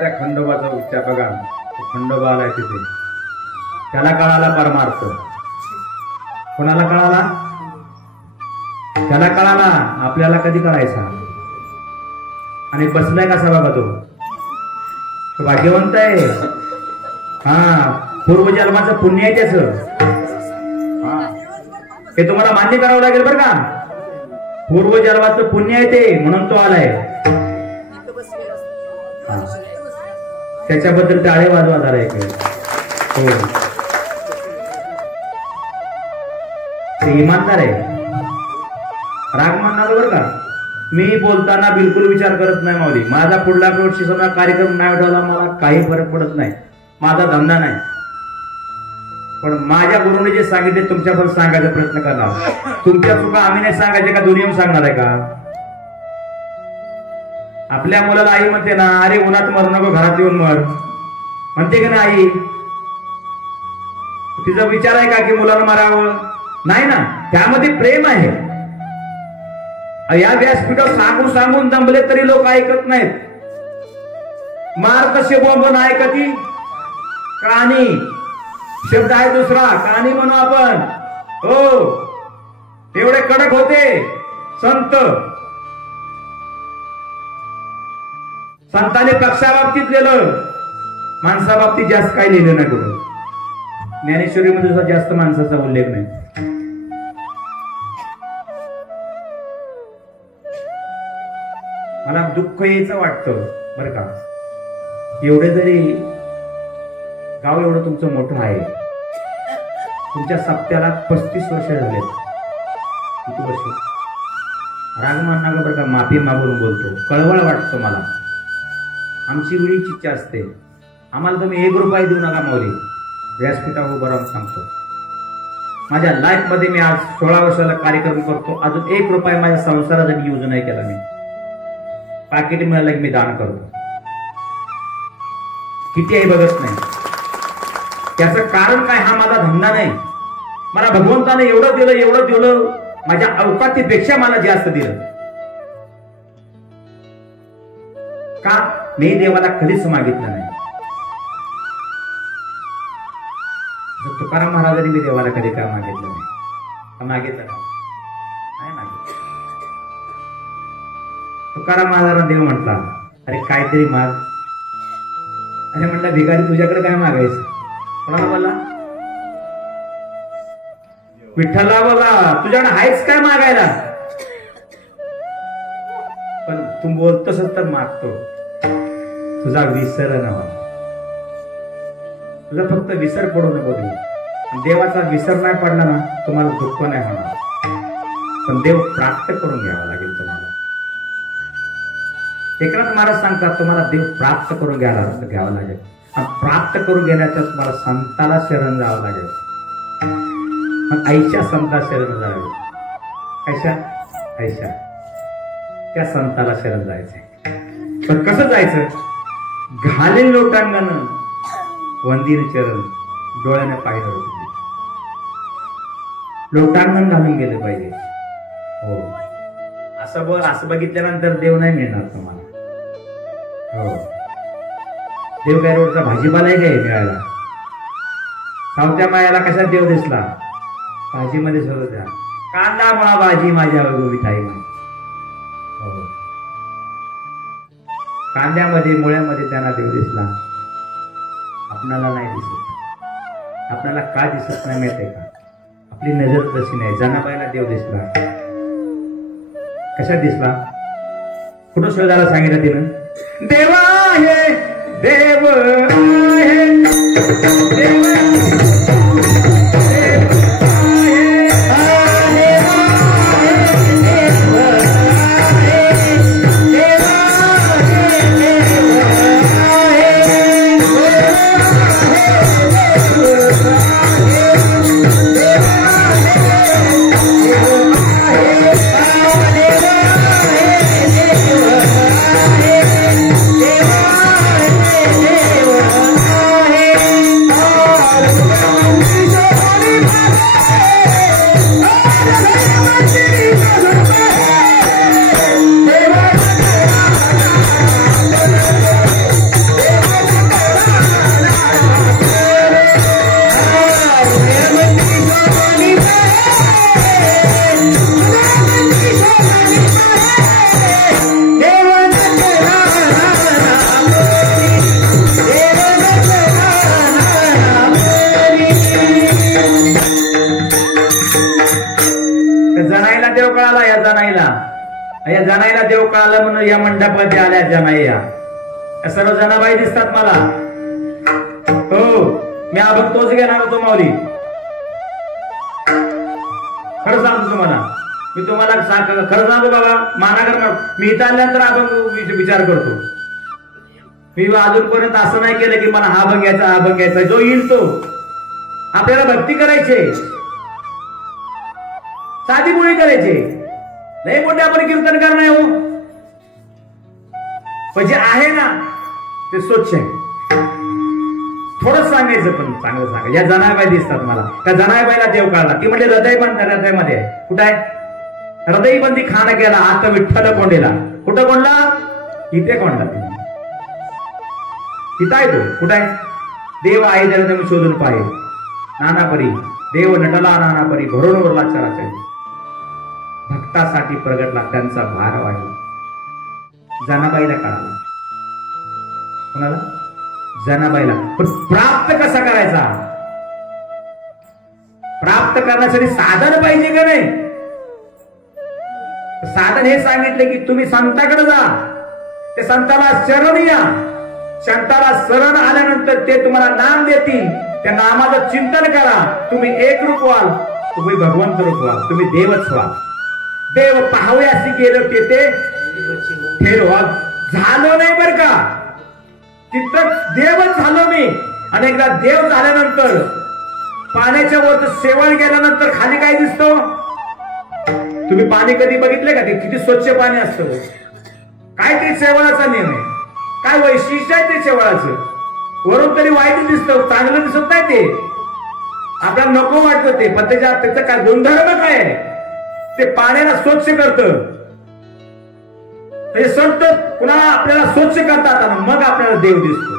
त्या खंडोबाचा उच्चार बघा, खंडोबा आलाय तिथे, त्याला कळाला परमार्थ. कोणाला कळाला? त्याला कळाला. आपल्याला कधी कळायचा? आणि बसलाय कसा बाबा तो भाग्यवंत आहे. हा, पूर्वजन्माचं पुण्य आहे त्याच. हे तुम्हाला मान्य करावं लागेल बरं का. पूर्वजन्माचं पुण्य आहे ते, म्हणून तो आलाय. त्याच्याबद्दल टाळे वाजवा जरा एक. हो, ते इमानदार आहे. राग मानणार बरं का. मी बोलताना बिलकुल विचार करत नाही माऊली. माझा पुढला समजा कार्यक्रम नाही उठवला मला काही फरक पडत नाही, माझा धंदा नाही. पण माझ्या गुरुने जे सांगितले तुमच्या पण सांगायचा प्रयत्न करणार. तुमच्या चुका आम्ही नाही सांगायचे का दुनिया सांगणार आहे का? आपल्या मुलाला आई म्हणते ना, अरे उन्हात मर नको, घरात येऊन मर, म्हणते की नाही आई? तिचा विचार आहे का की मुलाला मारावं? नाही ना, त्यामध्ये प्रेम आहे. या व्यासपीठावर सांगून सांगून दमले तरी लोक ऐकत नाहीत. मार कसे बोंब ऐकती. कहाणी शब्द आहे दुसरा, कहाणी म्हणू आपण. हो, एवढे कडक होते संत. संतांनी पक्षाबाबतीत लिहिलं, माणसाबाबतीत जास्त काही लिहिलं नाही कुठं. ज्ञानेश्वरीमध्ये सुद्धा जास्त माणसाचा उल्लेख नाही. मला दुःख यायचं वाटतं बरं का. एवढे जरी गाव एवढं तुमचं मोठं आहे, तुमच्या सप्त्याला 35 वर्ष झालेत. किती वर्ष? राग मानणार बरं का, माफी मागून बोलतो, कळवळ वाटतो मला. आमची वेळीची इच्छा असते, आम्हाला तुम्ही 1 रुपया देऊ नका माऊली. व्यासपीठावर उभं राहून सांगतो, माझ्या लाईफ मध्ये मी आज 16 वर्षाला कार्यक्रम करतो, अजून 1 रुपया माझ्या संसाराचा मी यूज नाही केला. मी पाकिट मिळालं की मी दान करतो. किती आहे बघत नाही. त्याचं कारण काय? हा माझा धंदा नाही. मला भगवंताने एवढं दिलं, एवढं दिलं, माझ्या अवकातीपेक्षा मला जास्त दिलं. का? मी देवाला कधीच मागितलं नाही. तुकाराम महाराजांनी मी देवाला कधी काय मागितलं नाही. मागितलं का? नाही मागितलं. तुकाराम महाराजांना देव म्हटला, अरे काहीतरी माग. अरे म्हटलं, भिकारी तुझ्याकडे काय मागायचं? कोणाला बोलला? विठ्ठलला बोला, तुझ्याकडे आहेच काय मागायला? पण तू बोलतोस तर मागतो. तुझा विसर नव्हा, तुझा फक्त विसर पडू नको देऊ. देवाचा विसर नाही पडला ना, तुम्हाला दुःख नाही होणार. पण देव प्राप्त करून घ्यावा लागेल तुम्हाला. एकनाथ महाराज सांगतात, तुम्हाला देव प्राप्त करून घ्यावा लागेल. आणि प्राप्त करून घेण्याचं तुम्हाला संताला शरण जावं लागेल. मग आईच्या संता शरण जावे. ऐशा ऐशा त्या संताला शरण जायचंय. पण कसं जायचं? घालेल लोटांगण वंदीन चरण, डोळ्याने पाहिलं होते. लोटांगण घालून गेलं पाहिजे. हो, असं बघितल्यानंतर देव नाही मिळणार तुम्हाला. हो, देव काय रोडचा भाजीपाला आहे काय मिळायला? सावत्या मायाला कशात देव दिसला? भाजीमध्ये सगळं द्या. कांदा म्हणा भाजी माझ्या मिठाई माझी. हो, कांद्यामध्ये मुळ्यामध्ये त्यांना देव दिसला. आपणाला नाही दिसत. आपल्याला का दिसत नाही माहिती आहे का? आपली नजर तशी नाही. जनाबाईला देव दिसला. कशात दिसला? कुठं शोधायला सांगितलं तिनं? देवा आहे, देव आहे, देव जनाबाईला देव कळाला म्हणून या मंडपात आल्या जनाई या सर्व जनाबाई दिसतात मला. हो मी अभंग तोच घेणार होतो माऊली. खरं सांगतो तुम्हाला, मी तुम्हाला खरं सांगतो बाबा मानागर मी इथं आल्यानंतर अभंग विचार करतो. मी अजूनपर्यंत असं नाही केलं की मला हा अभंग घ्यायचा हा अभंग घ्यायचा. जो येईल तो. आपल्याला भक्ती करायची, साधी मुळी करायची, लय मोठे आपण कीर्तन करणार हो. पण जे आहे ना ते स्वच्छ आहे. थोडं सांगायचं पण चांगलं सांगायचं. या जनाबाई दिसतात मला, त्या जनाबाईला देव काढला. ती म्हणजे हृदय बंद हृदयामध्ये कुठं आहे? हृदयबंदी खाना केला आता विठ्ठल कोंडेला. कुठं कोंडला? इथे कोंडला. तिथं आहे तो. कुठं आहे? देव आहे त्याला तुम्ही शोधून पाहिजे. नानापरी देव नटला नानापरी भरून वरला चराचर. भक्तासाठी प्रगटला त्यांचा भार वाढला. जनाबाईला काढला. कोणाला? जनाबाईला. पण प्राप्त कसा करायचा? प्राप्त करण्यासाठी साधन पाहिजे का नाही? साधन हे सांगितले की तुम्ही संताकडे जा, ते संताला शरण या. संताला शरण आल्यानंतर ते तुम्हाला नाम देतील. त्या नामाचं चिंतन करा. तुम्ही एक रूप व्हाल, तुम्ही भगवंत रूप व्हाल, तुम्ही देवच व्हाल. देव पाहावयासी गेलं ते ठेरो झालो नाही बर का. तिथं देवच झालो मी. आणि एकदा देव झाल्यानंतर पाण्याच्या वर शेवण गेल्यानंतर खाली काय दिसतो? तुम्ही पाणी कधी बघितले का? ते किती स्वच्छ पाणी असतं. काय ते शेवळाचा नियम आहे? काय वैशिष्ट्य आहे ते शेवळाचं? वरून तरी वाईट दिसतं, चांगलं दिसत नाही ते. आपल्याला नको वाटतं ते, पण त्याचा काय गुणधर्म काय आहे? ते पाण्याला स्वच्छ करतं. म्हणजे संत कुणाला आपल्याला स्वच्छ करतात मग आपल्याला देव दिसतो.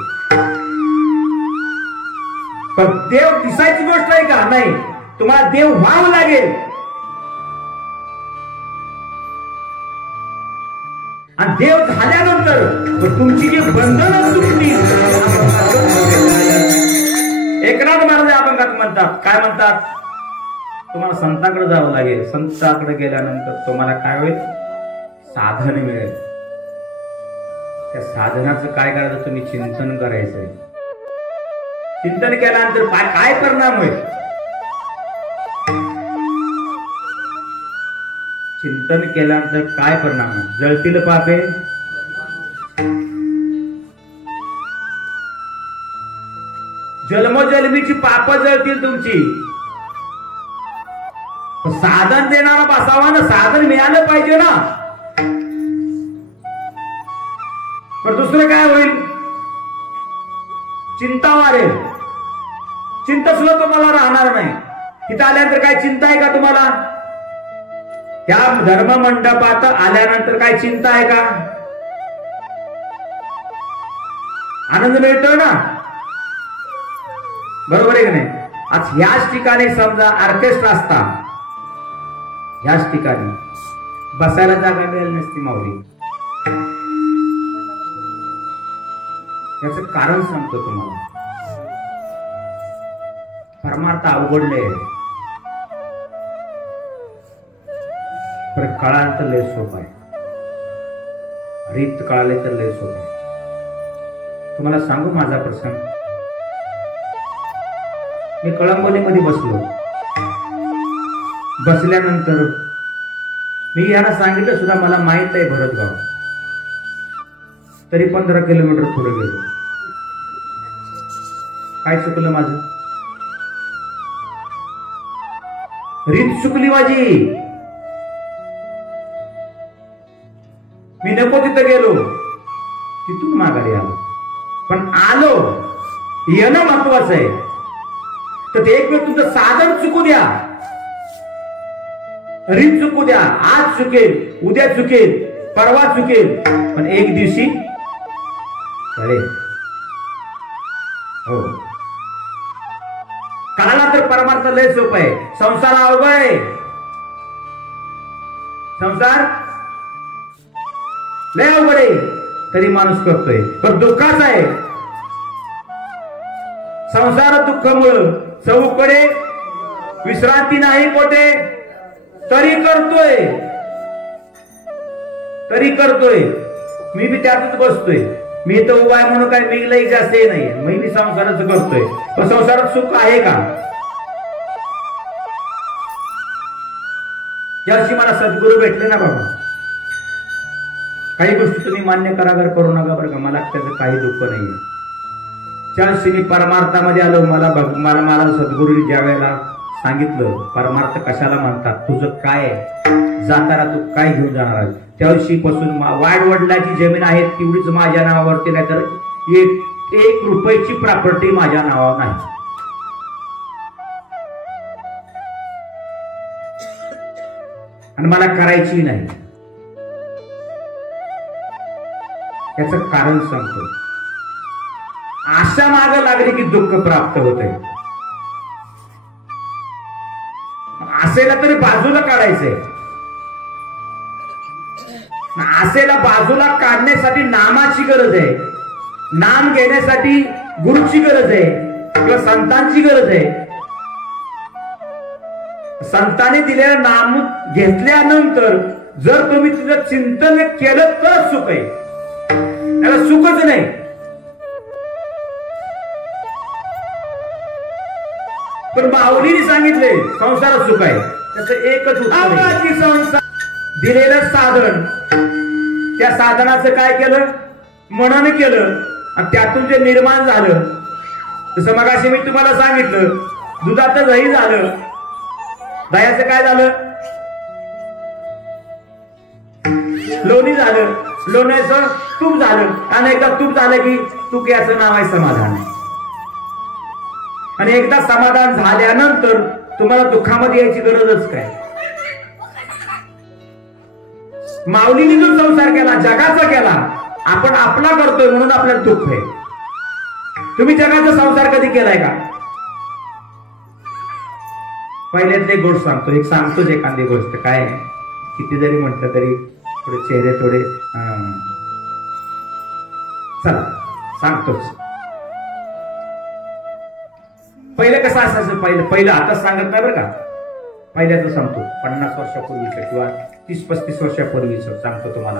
पण देव दिसायची गोष्ट आहे का? नाही. तुम्हाला देव व्हावं लागेल. आणि देव झाल्यानंतर तुमची जी बंधनं तुटली. एकनाथ महाराज अभंगात म्हणतात, काय म्हणतात? तुम्हाला संताकडे जावं लागेल. संताकडे गेल्यानंतर तुम्हाला काय होईल? साधन मिळेल. त्या साधनाचं काय करायचं? तुम्ही चिंतन करायचंय. चिंतन केल्यानंतर काय परिणाम होईल? चिंतन केल्यानंतर काय परिणाम होईल? जळतील पापे. जन्मोजन्मीची पाप जळतील तुमची. साधन देणारा बसावा ना. साधन मिळालं पाहिजे ना. पण दुसरं काय होईल? चिंता वाढेल. चिंता सुद्धा तुम्हाला राहणार नाही. इथं आल्यानंतर काय चिंता आहे का तुम्हाला? त्या धर्म मंडपात आल्यानंतर काय चिंता आहे का? आनंद मिळतो ना. बरोबर आहे की नाही? आज ह्याच ठिकाणी समजा ऑर्केस्ट्रा असता, ह्याच ठिकाणी बसायला जागा मिळेल नसती माऊली. याच कारण सांगतो तुम्हाला. परमार्थ अवघडले, पण कळालं तर लय सोपं आहे. रीत कळाले तर लय सोपं आहे. तुम्हाला सांगू माझा प्रसंग. मी कळंबोलीमध्ये बसलो. बसल्यानंतर मी यांना सांगितलं सुद्धा मला माहित आहे भरतगाव. तरी 15 किलोमीटर पुढे गेलो. काय चुकलं माझं? रीत चुकली माझी. मी नको तिथं गेलो, तिथून माघारी आलो. पण आलो, येणं महत्वाचं आहे. तर ते एक वेळ तुमचं साधन चुकू द्या, रीत चुकू द्या. आज चुकेल, उद्या चुकेल, परवा चुकेल, पण एक दिवशी कळेल. हो, कळाला तर परमार्थ लय सोपं आहे. संसार अवघड आहे. संसार लय अवघड आहे, तरी माणूस करतोय. पण दुःखाचा आहे. संसार दुःखामुळं चौकडे विश्रांती नाही पोटे, तरी करतोय. तरी करतोय, मी बी त्यातच बसतोय. मी तर उभा आहे म्हणून काय मी लई जास्त नाही, मी बी संसाराचं करतोय. पण संसारात सुख आहे का? यावर्षी मला सद्गुरू भेटले ना बाबा. काही गोष्टी तुम्ही मान्य करागर करू नका बरं का, मला त्याचं काही दुःख नाहीये. त्यावर्षी मी परमार्थामध्ये आलो. मला सद्गुरूंनी ज्या वेळेला सांगितलं परमार्थ कशाला म्हणतात, तुझं काय जाताना तू काय घेऊन जाणार आहे, त्यावर्षी पासून वाडवडिलाची जमीन आहे तेवढीच माझ्या नावावरती, नाही तर एक रुपयाची प्रॉपर्टी माझ्या नावावर नाही. आणि मला करायची नाही. याच कारण सांगतो. आशा माग लागली की दुःख प्राप्त होते. आशेला तरी बाजूला काढायचंय. आशेला बाजूला काढण्यासाठी नामाची गरज आहे. नाम घेण्यासाठी गुरुची गरज आहे किंवा संतांची गरज आहे. संतांनी दिलेलं नाम घेतल्यानंतर जर तुम्ही तुझं चिंतन केलं तर सुख आहे, त्याला सुखच नाही. पण माऊलीने सांगितले संसारात सुख आहे, त्याचं एकच उत्तर. संसार दिलेलं साधन, त्या साधनाचं काय केलं, मनन केलं आणि त्यातून जे निर्माण झालं. तसं मगाशी मी तुम्हाला सांगितलं दुधाचं दही झालं, दह्याचं काय झालं, लोणी झालं, लोण्याचं तूप झालं. आणि एकदा तूप झालं की तूप याचं नाव आहे समाधान. आणि एकदा समाधान झाल्यानंतर तुम्हाला दुःखामध्ये यायची गरजच काय. माऊलीने जो संसार केला जगाचा केला, आपण आपला करतोय म्हणून आपल्याला दुःख आहे. तुम्ही जगाचा संसार कधी केलाय का? पहिल्यातले गोष्ट सांगतो, एक सांगतोच एखादी गोष्ट. काय किती जरी म्हटलं तरी थोडे चेहरे थोडे चला सांगतोच. पहिलं कसं असायचं, पहिलं आता सांगत नाही बरं का, पहिल्याचं सांगतो. 50 वर्षापूर्वीचं किंवा 30-35 वर्षापूर्वीचं सांगतो तुम्हाला.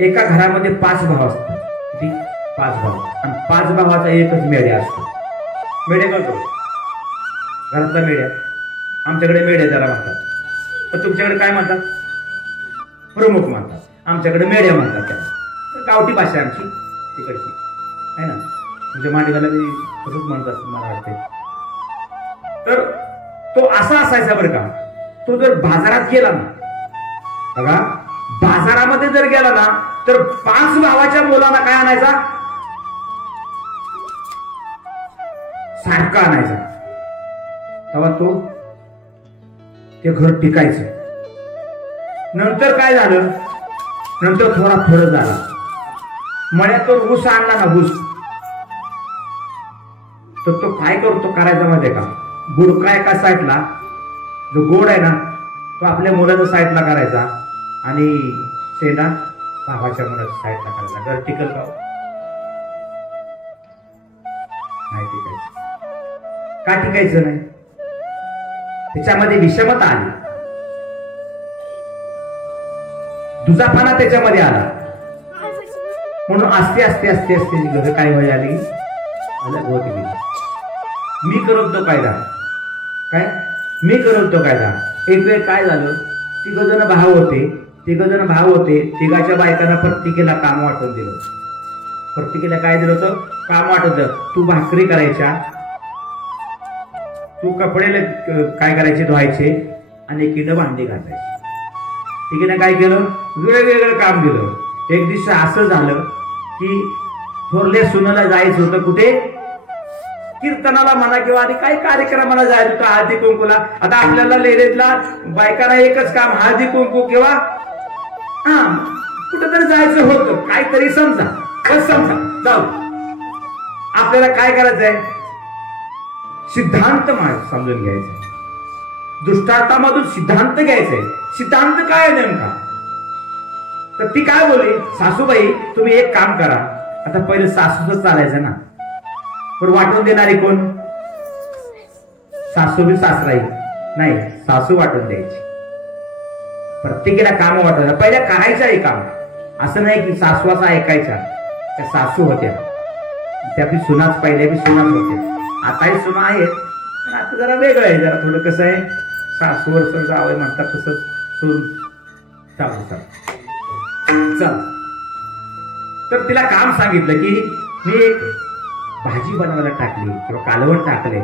एका घरामध्ये 5 भाव असतात. किती? 5 भाव. आणि 5 भावाचा एकच मेढ्या असतो. मेढ्या करतो घरातला मेढ्या. आमच्याकडे मेढ्या त्याला म्हणतात. पण तुमच्याकडे काय म्हणतात? प्रमुख म्हणतात. आमच्याकडे मेढ्या म्हणतात. त्याला गावठी भाषा आमची तिकडची आहे ना. म्हणजे मांडीला तसंच म्हणतात मला वाटते. तर तो असा असायचा बरं का. तो जर बाजारात गेला ना, बघा बाजारामध्ये जर गेला ना तर 5 भावाच्या मुलांना काय आणायचा? सारखा आणायचा. तेव्हा तो ते घर टिकायचं. नंतर काय झालं, नंतर थोडा फरक झाला. मळ्यात तो ऊस आणला ना, ऊस, तर तो काय करतो करायचा माहितीये का, बुडका एका साईडला जो गोड आहे ना तो आपल्या मुलाच्या साईडला करायचा आणि शेंडा भावाच्या मुलाच्या साईडला करायचा. घर टिकल का? नाही टिकायचं. का टिकायचं नाही? त्याच्यामध्ये विषमता आली, दुजापणा त्याच्यामध्ये आला. म्हणून आस्ते आस्ते आस्ते आस्ते घर काय व्हायला आली, अलग होत गेली. मी करत तो कायदा, काय मी करत तो कायदा. एक वेळ काय झालं, 3 जण भाव होते. 3 बायकांना प्रत्येकीला काम वाटून दिलं. प्रत्येकीला काय दिलं होतं? काम वाटत दिलं. तू भाकरी करायच्या, तू कपडे काय करायचे धुवायचे आणि एकीनं भांडी घालायची. एकीनं काय केलं, वेगवेगळं काम दिलं. एक दिवशी असं झालं की थोरल्या सुनाला जायचं होतं कुठे, कीर्तनाला म्हणा किंवा आणि काही कार्यक्रमाला जायचं होतं, हळदी कुंकूला. आता आपल्याला लेडीजला बायकांना एकच काम, हळदी कुंकू किंवा कुठेतरी जायचं होतं, काहीतरी समजा जाऊ. आपल्याला काय करायचंय, सिद्धांत समजून घ्यायचा. दृष्टांतामधून सिद्धांत घ्यायचंय. सिद्धांत काय नेमका? तर ती काय बोलली, सासूबाई तुम्ही एक काम करा. आता पहिलं सासूच चालायचं ना, पण वाटून देणारी कोण? सासू बी सासराई नाही, सासू वाटून द्यायची. प्रत्येकाला काम वाटायचं, पहिल्या करायचं काम, असं नाही की सासवाचा ऐकायचा. त्या सासू होत्या, त्या बी सुनाच, पहिल्या बी सुनाच होत्या, आताही सुना आहेत, पण आता जरा वेगळं आहे, जरा थोडं कसं आहे, सासूवर सर जावं म्हणतात तसं सून चालू चल. तर तिला काम सांगितलं की मी एक भाजी बनवायला टाकली किंवा कालवण टाकले,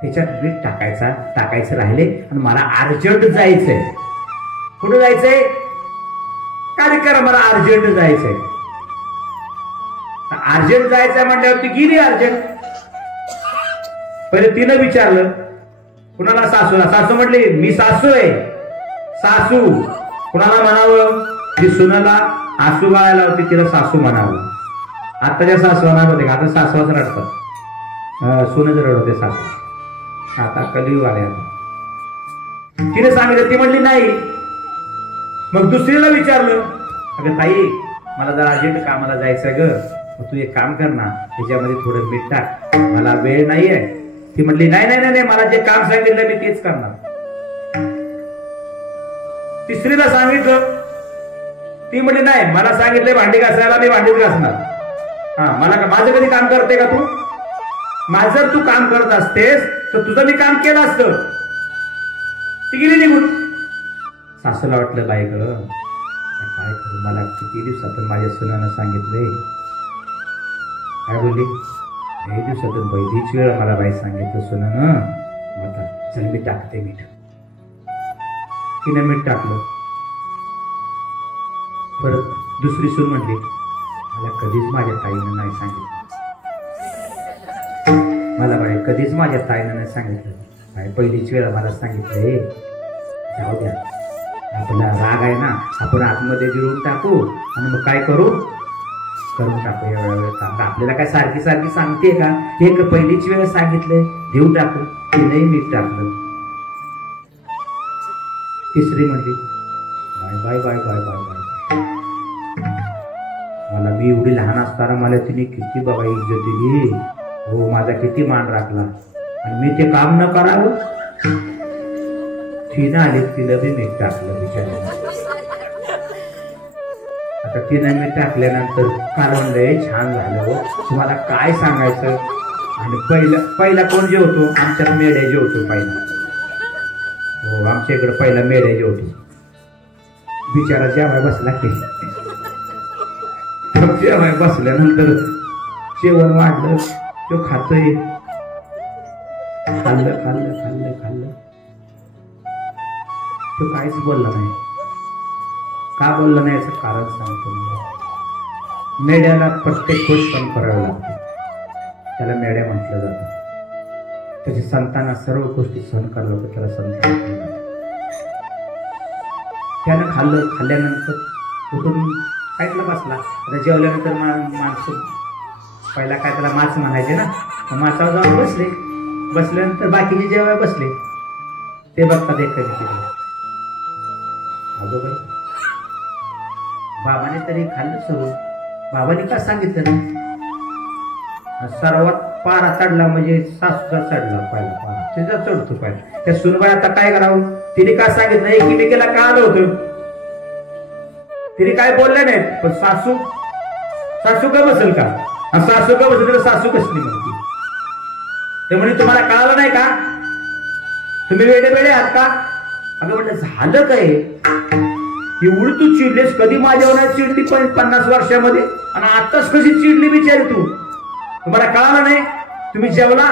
त्याच्यात मीठ टाकायचं राहिले आणि मला अर्जंट जायचंय. कुठं जायचंय? कार्यक्रमाला अर्जंट जायचंय. अर्जंट जायचंय म्हटल्यावरती गेली अर्जंट. पहिले तिनं विचारलं कुणाला? सासूला. सासू म्हटली मी सासू आहे. सासू कुणाला म्हणावं? जी सुनाला आसू गाळायला होती तिला सासू म्हणावं. आताच्या सासू होते का? आता सासवाच रडतात, सुनच रडवते सासू. आता कलियुग आले. आता तिने सांगितलं, ती म्हणली नाही. मग दुसरीला विचारलं, अगं ताई मला जरा अर्जंट कामाला जायचं ग, मग तू एक काम कर ना, त्याच्यामध्ये थोडं मीठ टाक, मला वेळ नाहीये. ती म्हणली नाही नाही नाही, मला जे काम सांगितलं मी तेच करणार. तिसरीला सांगितलं, ती म्हणली नाही, मला सांगितलंय भांडी घासायला, मी भांडीच घासणार. हा, मला माझं कधी काम करते का तू? माझं जर तू काम करत असतेस तर तुझं मी काम केलं असतं. ती गेली निघून. सासूला वाटलं बाई ग काय करू, मला किती दिवसातून माझ्या सुनानं सांगितलंय. काय बोलली? काही दिवसातून पहिलीच वेळ मला बाई सांगितलं सुनानं. आता चल मी टाकते मीठ. तिने मीठ टाकलं. परत दुसरी सून म्हणली, मला कधीच माझ्या ताईनं नाही सांगितलं. मला बाई कधीच माझ्या ताईनं नाही सांगितलं. बाई पहिलीच वेळा मला सांगितलंय. जाऊ द्या, आपला राग आहे ना, आपण आतमध्ये गिळून टाकू आणि मग काय करून टाकू. एवढ्या वेळ काम आपल्याला काय सारखी सारखी सांगते का? एक पहिलीच वेळ सांगितलंय, देऊ टाकू. तिनेही मीठ टाकलं. तिसरी म्हणली, bye bye bye bye bye bye, मला मी एवढी लहान असताना मला तिने किती बाबा इज्जत दिली. हो, माझा किती मान राखला आणि मी ते काम न करावं. तिनं आली, तिला बी मीठ टाकलं बिचाऱ्याला. आता तिनं मीठ टाकल्यानंतर कालवण लय छान झालं. तुम्हाला काय सांगायचं. आणि पहिला कोण जेवतो? आमच्यात मेढ्या जेवतो पहिला. हो, आमच्या इकडे पहिला मेढ्या जेवतो. बिचारा जेवाय बसला की जेवाय बसल्यानंतर जेवण वाढलं, तो खातोय. खाल्लं खाल्लं खाल्लं खाल्लं, तो काहीच बोलला नाही. का बोलला नाही याचं कारण सांगतो मी. मेढ्याला प्रत्येक गोष्ट सहन करावी लागते, त्याला मेढ्या म्हटलं जातं. त्याच्या संतांना सर्व गोष्टी सहन करावं लागतं, त्याला संतान म्हटलं जातं. त्यानं खाल्ल्यानंतर उठून खायला बसला. आता जेवल्यानंतर माणसं पहिला काय त्याला माच म्हणायचे ना, माचावर जाऊन बसल्यानंतर बाकीचे जेवाय बसले. ते बघतात एक कधी अगो बाई, बाबाने तरी खाल्लं सगळं. बाबाने का सांगितलं ना? सर्वात पारा चढला म्हणजे सासूचा चढला पहिला पारा, तिचा चढतो पहिला. त्या सुनबाई आता काय करावं? तिने का सांगितलं? एकमेकीला कळालं होतं, तिने काय बोलल्या नाहीत. पण सासू का बसेल का? सासू का बसेल तर सासू कसली म्हणते. ते म्हणजे तुम्हाला कळालं नाही का? तुम्ही वेडे आहात का? अगं म्हटलं झालं काय? एवढी तू चिडलीस, कधी माझ्यावर नाही चिडली पण 50 वर्षामध्ये, आणि आताच कशी चिडली बिचारी तू? तुम्हाला कळालं नाही? तुम्ही जेवलं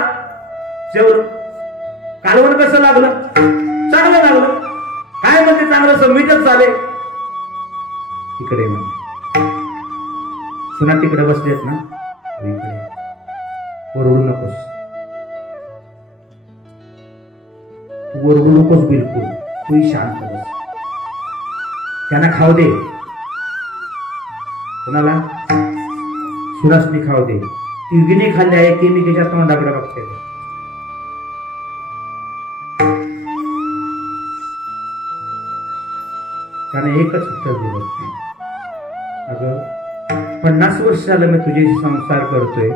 कालवण कसं लागलं? चांगलं लागलं. काय म्हणते चांगलं? समीटच झाले. तिकडे सुना तिकडे बसलेत ना, इकडे ओरडू नकोस, ओरडू नकोस बिलकुल. तू शांत बस. त्यांना खाऊ दे. कुणाला? सुरासनी खाऊ दे. तिघीने खाल्ले आहे, एकमेकीच्या तोंडाकडे बघते. त्याने एकच उत्तर दिलं, अगं 50 वर्ष झालं मी तुझ्याशी संसार करतोय,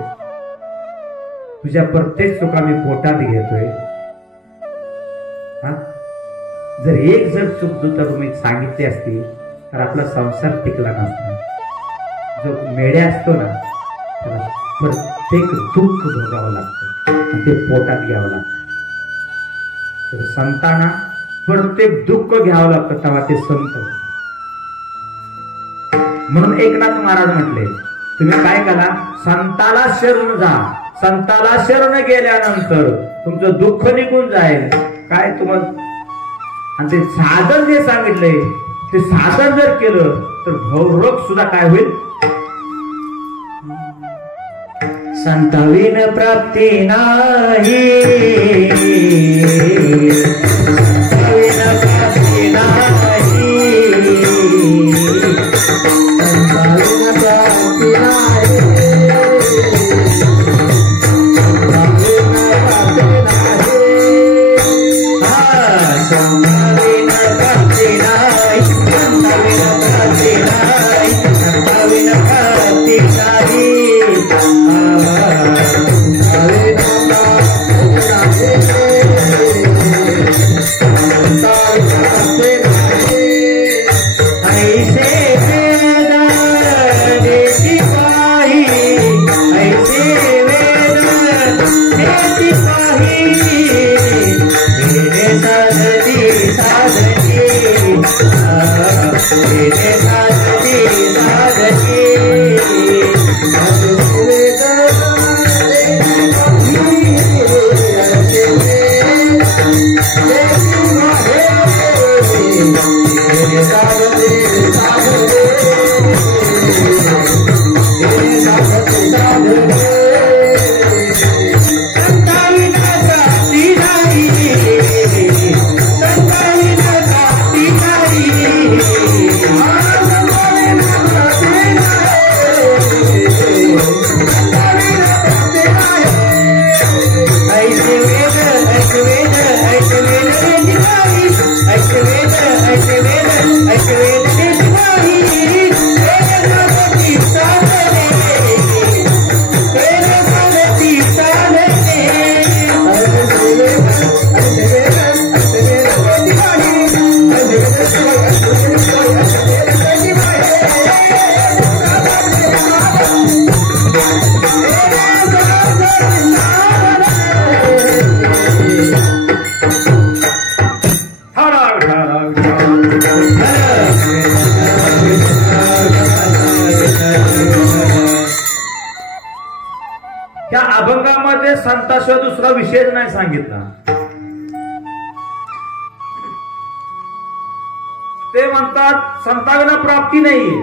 तुझ्या प्रत्येक चुका मी पोटात घेतोय. जर एक जर चूक जर तुम्ही सांगितली असती तर आपला संसार टिकला नसता. जो मेड्या असतो ना त्याला प्रत्येक दुःख भोगावं लागतं आणि ते पोटात घ्यावं लागतं. तर संतांना प्रत्येक दुःख घ्यावं लागतं तेव्हा ते संत. म्हणून एकनाथ महाराज म्हटले तुम्ही काय करा, संताला शरण जा. संताला शरण गेल्यानंतर तुमचं दुःख निघून जाईल. काय तुम्हाला आणि ते साधन जे सांगितलंय ते साधन जर केलं तर भवरोग सुद्धा काय होईल. संताविन प्राप्ती नाही, संताविन प्राप्ती नाही, संताविन प्राप्ती नाही, संताविन प्राप्ती नाही, संताविन प्राप्ती नाही, संताविन प्राप्ती नाही. त्या अभंगामध्ये संताशिवाय दुसरा विषय नाही सांगितला. ते म्हणतात संताविना प्राप्ती नाहीये.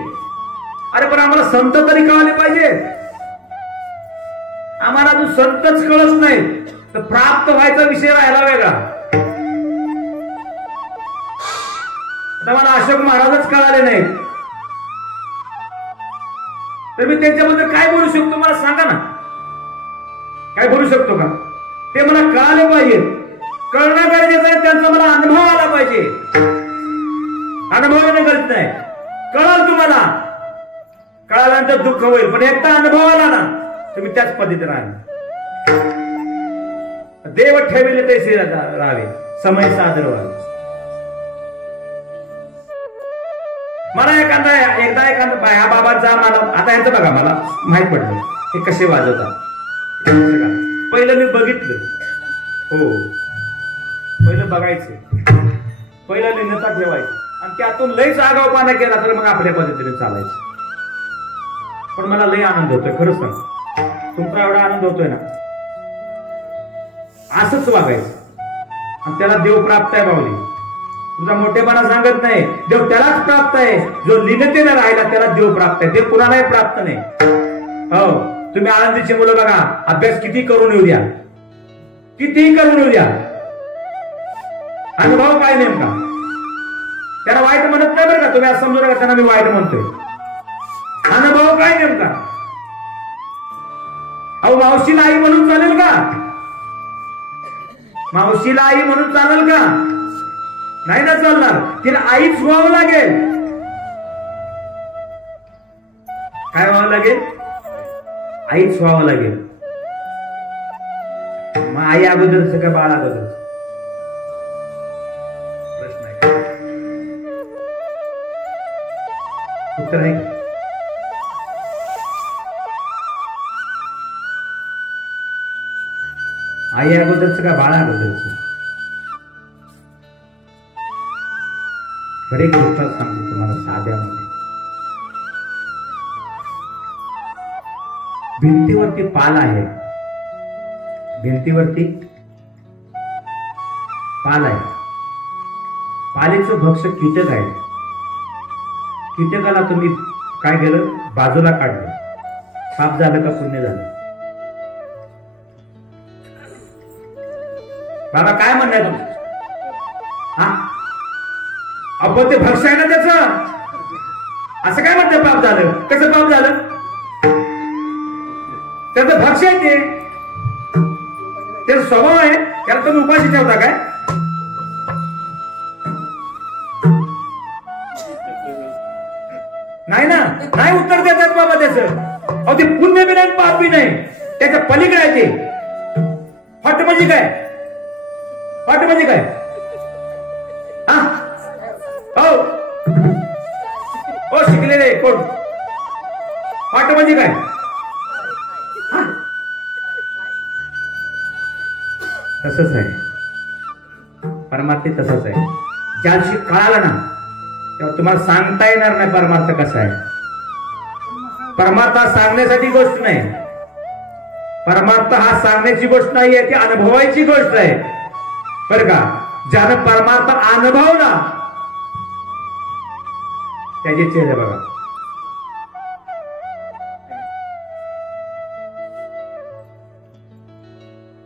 अरे पण आम्हाला संत तरी कळाले पाहिजे. आम्हाला अजून संतच कळत नाही तर प्राप्त व्हायचा विषय राहिला वेगळा. आता मला अशोक महाराजच कळाले नाहीत तर मी त्यांच्याबद्दल काय बोलू शकतो मला सांगा ना. काय बोलू शकतो का? ते मला कळाले पाहिजे. कळणं गरजेचं आहे. त्यांचा मला अनुभव आला पाहिजे. अनुभव येणं गरजेचं नाही. कळलं तुम्हाला कळाल्यानंतर दुःख होईल पण एकदा अनुभव आला ना तुम्ही त्याच पद्धतीने राहा. देव ठेविले तैसे राहावे समय सादर व्हावे. मला एकदा एखादा ह्या बाबांचा मला आता यांचं बघा मला माहित पडलं हे कसे वाजवतात. पहिलं मी बघितलं. हो पहिलं बघायचं. पहिलं लिंगता ठेवायचं आणि त्यातून लयच आगाऊपणा केला तर मग आपल्या पद्धतीने चालायचं. पण मला लय आनंद होतोय खरंच सांग. तुमचा एवढा आनंद होतोय ना असंच वागायचं आणि त्याला देव प्राप्त आहे बावली. तुमचा मोठेपणा सांगत नाही. देव त्यालाच प्राप्त आहे जो लीनतेने राहिला त्याला देव प्राप्त आहे. देव कुणालाही प्राप्त नाही. हो तुम्ही आनंदीची मुलं बघा अभ्यास किती करून येऊ द्या कितीही करून येऊ द्या अनुभव काय नेमका त्याला वाईट म्हणत नाही बरं का. तुम्ही असं समजू नका त्यांना मी वाईट म्हणतोय. अनुभव काय नेमका. अहो मावशीला आई म्हणून चालेल का? मावशीला आई म्हणून चालेल का? नाही ना चालणार. तिला आईच व्हावं लागेल. काय व्हावं लागेल? आईच व्हावं लागेल. मग आई अगोदरच का बाळ अगोदर प्रश्न आहे. उत्तर आहे का? आई अगोदरचं का बाळा अगोदरचं? खरी गोष्ट सांगतो तुम्हाला साध्यामध्ये. भिंतीवरती पाल आहे, भिंतीवरती पाल आहे. पालीचं भक्ष कीटक आहे. कीटकाला तुम्ही काय केलं? बाजूला काढलं. पाप झालं का पुण्य झालं? बाबा काय म्हणणं आहे तुमचं? हा अहो ते भक्ष आहे ना त्याचं. असं काय म्हणतं पाप झालं? कसं पाप झालं? त्याचं भक्ष आहे ते, त्याचा स्वभाव आहे. त्याला तुम्ही उपाशी ठेवता काय? नाही ना, नाही उत्तर देतात बाबा त्याचं. अहो ते पुण्य बी नाही पाप बी नाही, त्याच्या पलीकडे आहे ते. फट म्हणजे काय? फट म्हणजे काय? हा हो हो शिकलेले कोण? फट म्हणजे काय? तसंच आहे परमार्थ, तसंच आहे. ज्या दिवशी कळालं ना तेव्हा तुम्हाला सांगता येणार नाही परमार्थ कसा आहे. परमार्थ हा सांगण्यासाठी गोष्ट नाही. परमार्थ हा सांगण्याची गोष्ट नाही आहे, ती अनुभवायची गोष्ट आहे बरं का. ज्यानं परमार्थ अनुभवला त्याचे चेहरे बघा.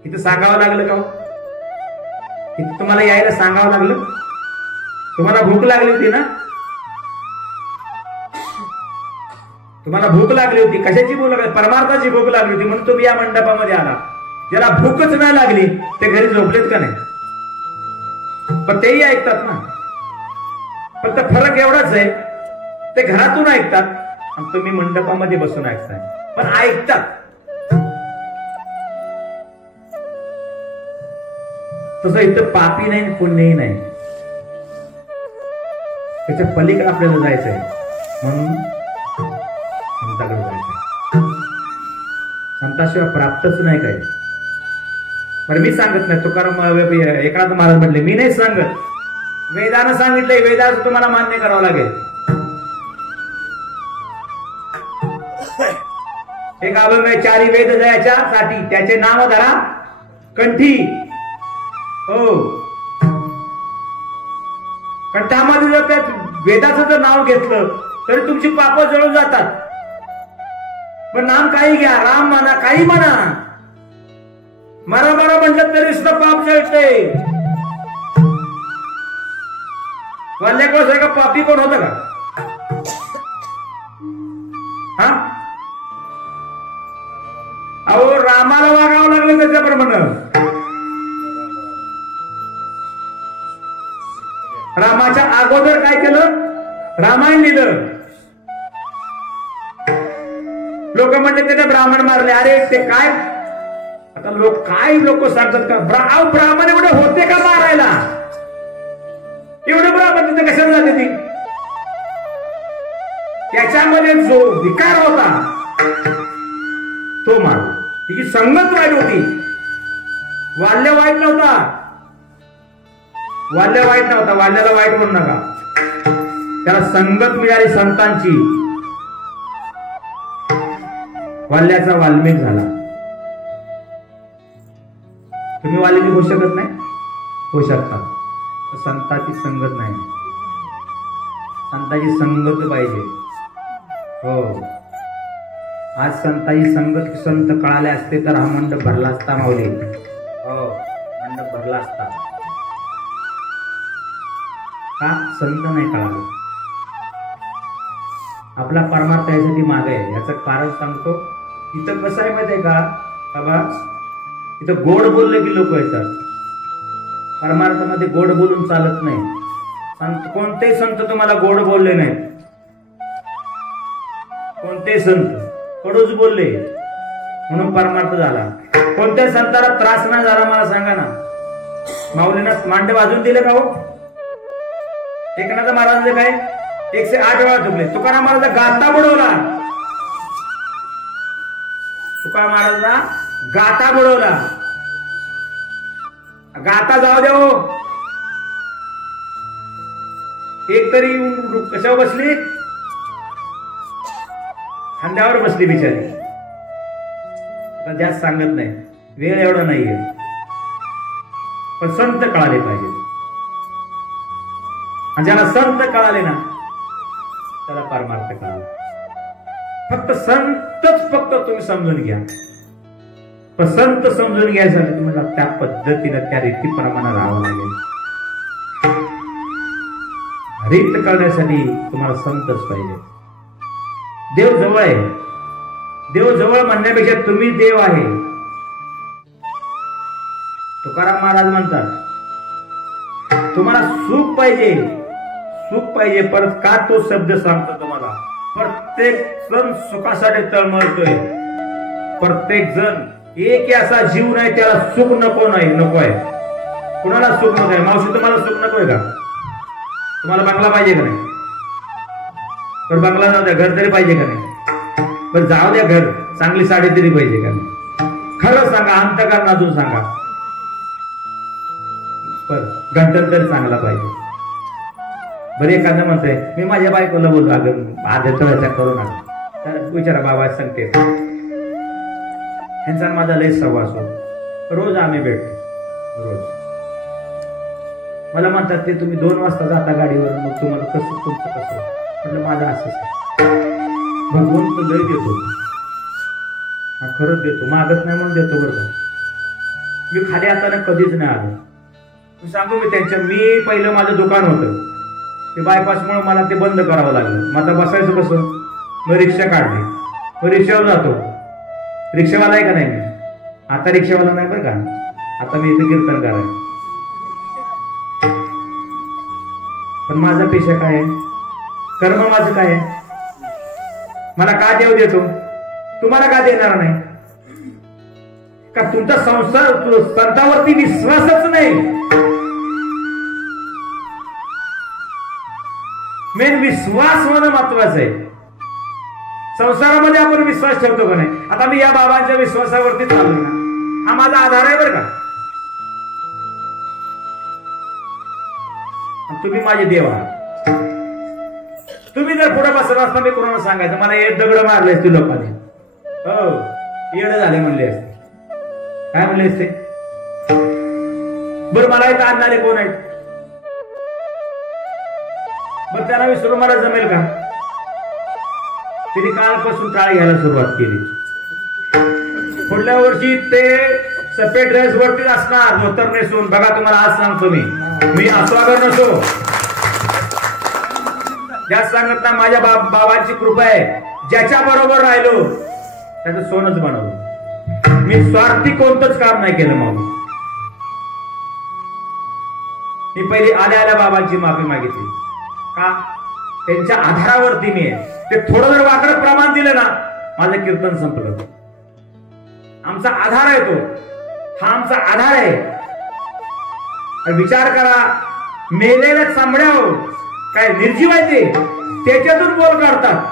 इथं सांगावं लागलं का? इथं तुम्हाला यायला सांगावं लागलं? तुम्हाला भूक लागली होती ना? तुम्हाला भूक लागली होती. कशाची भूक लागली? परमार्थाची भूक लागली होती म्हणून तुम्ही या मंडपामध्ये आला. ज्याला भूकच नाही लागली ते घरी झोपलेत का नाही? पण तेही ऐकतात ना. फक्त फरक एवढाच आहे, ते घरातून ऐकतात आणि तुम्ही मंडपामध्ये बसून ऐकताय, पण ऐकतात. तसं इथं पापी नाही पुण्यही नाही, त्याच्या पलीकडे आपल्याला जायचंय म्हणून संताकडे जायचंय. संताशिवाय प्राप्तच नाही काय. पण मी सांगत नाही. तुकाराम एकनाथ महाराज म्हटले मी नाही सांगत, वेदानं सांगितलंय. वेदाचं तुम्हाला मान्य करावं लागेल. एक अभंग चारी वेद जयाच्या साठी त्याचे नाव धरा कंठी. हो कंठामध्ये जर त्या वेदाचं जर नाव घेतलं तरी तुमची पाप जळून जातात. पण नाम काही घ्या, राम म्हणा, काही म्हणा, मरा मरा म्हटलं तरी सुद्धा पाप जळते. वाल्याकडे का पापी कोण होतं का? हा अहो रामाला वागावं लागलं त्याच्याप्रमाणे. रामाच्या अगोदर काय केलं? रामायण लिहिलं. लोक म्हणले त्याने ब्राह्मण मारले. अरे ते काय आता लोक सांगतात का ब्राह्मण एवढे होते का मारायला? एवढे ब्राह्मण तिथे कशाला जाते ती? त्याच्यामध्ये जो विकार होता तो मारला. तिची संगत वाईट होती. वाल्य वाईट नव्हता. वाल्याला वाईट म्हणू नका. त्याला संगत मिळाली संतांची. वाल्याचा वाल्मिक झाला. तुम्ही वाल्मिक होऊ शकत नाही? होऊ शकता. संताची संगत नाही. संताची संगत पाहिजे. हो आज संताची संगत संत कळाले असते तर हा मंडप भरला असता माऊली. हो मंडप भरला असता. का संत नाही कळाला? आपला परमार्थ यासाठी मागे आहे. याचं कारण सांगतो. इथं कसं आहे माहिती आहे का बाबा? इथं गोड बोलले की लोक येतात. परमार्थामध्ये गोड बोलून चालत नाही. संत कोणतेही संत तुम्हाला गोड बोलले नाही. कोणते संत कडूच बोलले म्हणून परमार्थ झाला. कोणत्या संताला त्रास नाही झाला मला सांगा ना? माऊलीनं मांडे वाजून दिले का हो? एकनाथ महाराजांचे काय 108 वेळा झुकले. तुकाराम महाराज गाता बुडवला. तुकाराम महाराजला गाता बुडवला. गाता जाऊ दे हो. एक तरी कशावर बसली? खांद्यावर बसली बिचारी. जास्त सांगत नाही, वेळ एवढा नाहीये, पण संत कळाले पाहिजे. आणि ज्याला संत कळाले ना त्याला परमार्थ कळाला. फक्त संतच फक्त तुम्ही समजून घ्या. पण संत समजून घ्यायसाठी तुम्हाला त्या पद्धतीनं त्या रीतीप्रमाणे राहावं लागेल. रीत कळण्यासाठी तुम्हाला संतच पाहिजे. देव जवळ आहे. देव जवळ म्हणण्यापेक्षा तुम्ही देव आहे. तुकाराम महाराज म्हणतात तुम्हाला सुख पाहिजे, सुख पाहिजे. परत का तो शब्द सांगतो तुम्हाला? प्रत्येक जण सुखासाठी तळमळतोय. प्रत्येक जण एक असा जीव नाही त्याला सुख नको नाही, नको आहे. कुणाला सुख नको आहे? मावशी तुम्हाला सुख नको आहे का? तुम्हाला बंगला पाहिजे का नाही? पण बंगला जाऊ द्या, घर तरी पाहिजे का नाही? पण जाऊ द्या, घर चांगली साडी तरी पाहिजे का नाही? खरं सांगा, अंतःकरणातून सांगा. पण गंठन तरी चांगला पाहिजे. बरं एखादं म्हणतंय मी माझ्या बायकोला बोलतो, अगं आदर करू नका. विचारा बाबा सांगते. ह्यांचा माझा लय सहवास होतो. रोज आम्ही भेटतो. रोज मला म्हणतात ते तुम्ही 2 वाजता जाता गाडीवर, मग तुम्हाला कसं तुमचं कसं? म्हटलं माझं असंच आहे. भगवंत लय देतो, खरंच देतो, मागत नाही म्हणून देतो. बरं का, मी खाली हाताने कधीच नाही आलो. मी सांगू मी पहिलं माझं दुकान होतं, ते बायपासमुळे मला ते बंद करावं लागलं. मग आता बसायचं कसं? मग रिक्षा काढली, मग रिक्षावर जातो. रिक्षावाला आहे का नाही मी? आता रिक्षावाला नाही बरं का, आता मी इथे कीर्तन करायचं. पण माझा पेशा काय आहे? कर्म माझं काय आहे? मला का देव देतो? तुम्हाला का देणार नाही? का तुमचा संसार संतावरती विश्वासच नाही? मेन विश्वास होणं महत्वाचं आहे. संसारामध्ये आपण विश्वास ठेवतो का नाही? आता मी या बाबांच्या विश्वासावरती चालू ना, हा माझा आधार आहे बरं का. तुम्ही माझे देव आहात. तुम्ही जर पुढे बसला असता मी कोणाला सांगायचं मला एक दगड मारले असते लोकांनी, हो येड झाले म्हणले असते. काय म्हणले असते? बरं मला इथं आणणारे कोण आहेत? बरं त्यांना विसरून मला जमेल का? तिने कालपासून टाळ घ्यायला सुरुवात केली. पुढल्या वर्षी ते सफेद ड्रेस वरती असणार, धोतर नेसून. बघा तुम्हाला आज सांगतो मी अस्वागर नसो, जास्त सांगत ना, माझ्या बाबांची कृपा आहे. ज्याच्या बरोबर राहिलो त्याचं सोनच बनवलं. मी स्वार्थी कोणतंच काम नाही केलं. मग मी पहिली आल्या बाबांची माफी मागितली. का? त्यांच्या आधारावरती मी आहे. ते थोडं जर वाकडं प्रमाण दिलं ना, माझं कीर्तन संपलं. आमचा आधार आहे तो, हा आमचा आधार आहे. विचार करा, मेलेल्या चांबड्या काय निर्जीव आहे ते, त्याच्यातून बोल काढतात.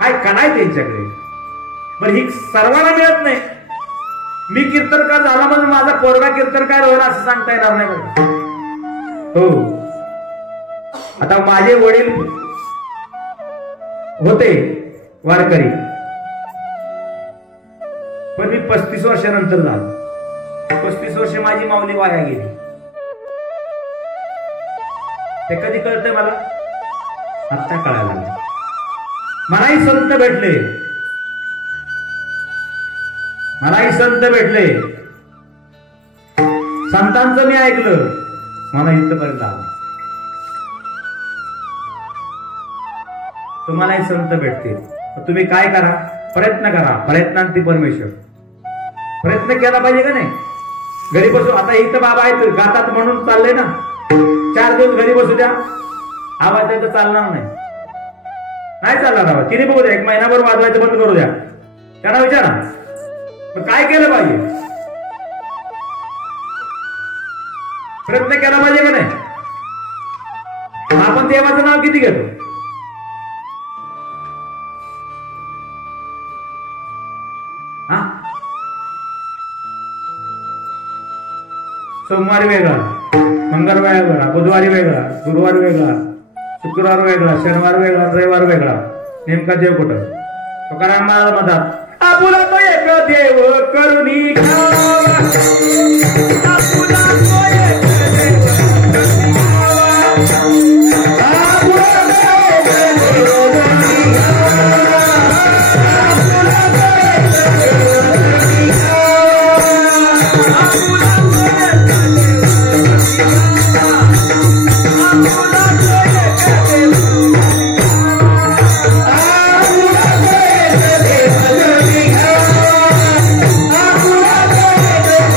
काय कलाय त्यांच्याकडे. पण ही सर्वांना मिळत नाही. मी कीर्तनकार झाला म्हणून माझा पोरगा कीर्तनकार होईल असं सांगता येणार नाही बघा. हो, आता माझे वडील होते वारकरी, पण मी 35 वर्षानंतर झालो. 35 वर्ष माझी माऊली वाया गेली. ते कधी कळतंय मला? आत्ता कळायला लागलं. मलाही संत भेटले, मलाही संत भेटले. संतांचं मी ऐकलं, मला इथपर्यंत आलं. तुम्हालाही संत भेटतील. तुम्ही काय करा? प्रयत्न करा. प्रयत्नांती परमेश्वर. प्रयत्न केला पाहिजे का नाही? घरी बसू. आता इथं बाबा आहेत गातात म्हणून चाललंय ना, 4 दिवस घरी बसू द्या, आवाज तर चालणार नाही. नाही चालणार आवाज. किती बघू द्या, 1 महिनाभर वाजवायचं बंद करू द्या. त्यांना विचारा काय केलं पाहिजे? प्रयत्न केला पाहिजे का नाही? आपण देवाचं नाव किती घेतो? हा, सोमवारी वेगळा, मंगळवार वेगळा, बुधवारी वेगळा, गुरुवार वेगळा, शुक्रवार वेगळा, शनिवार वेगळा, रविवार वेगळा. नेमका देव कुठं? तुकाराम महाराज म्हणतात आपुला तो एक देव करुणी घ्यावा, आपुला तो एक देव करुणी घ्यावा, आपुला तो एक देव करुणी घ्यावा, आपुला तो एक देव करुणी घ्यावा,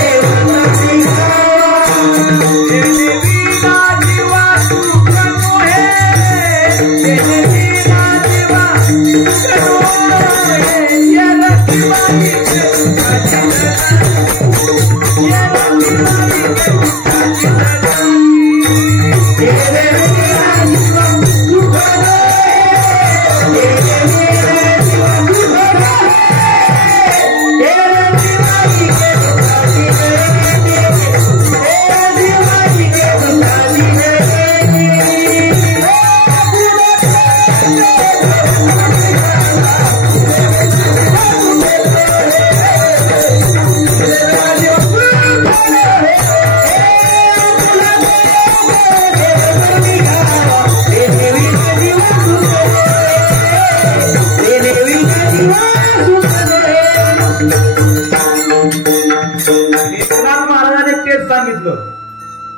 आपुला तो एक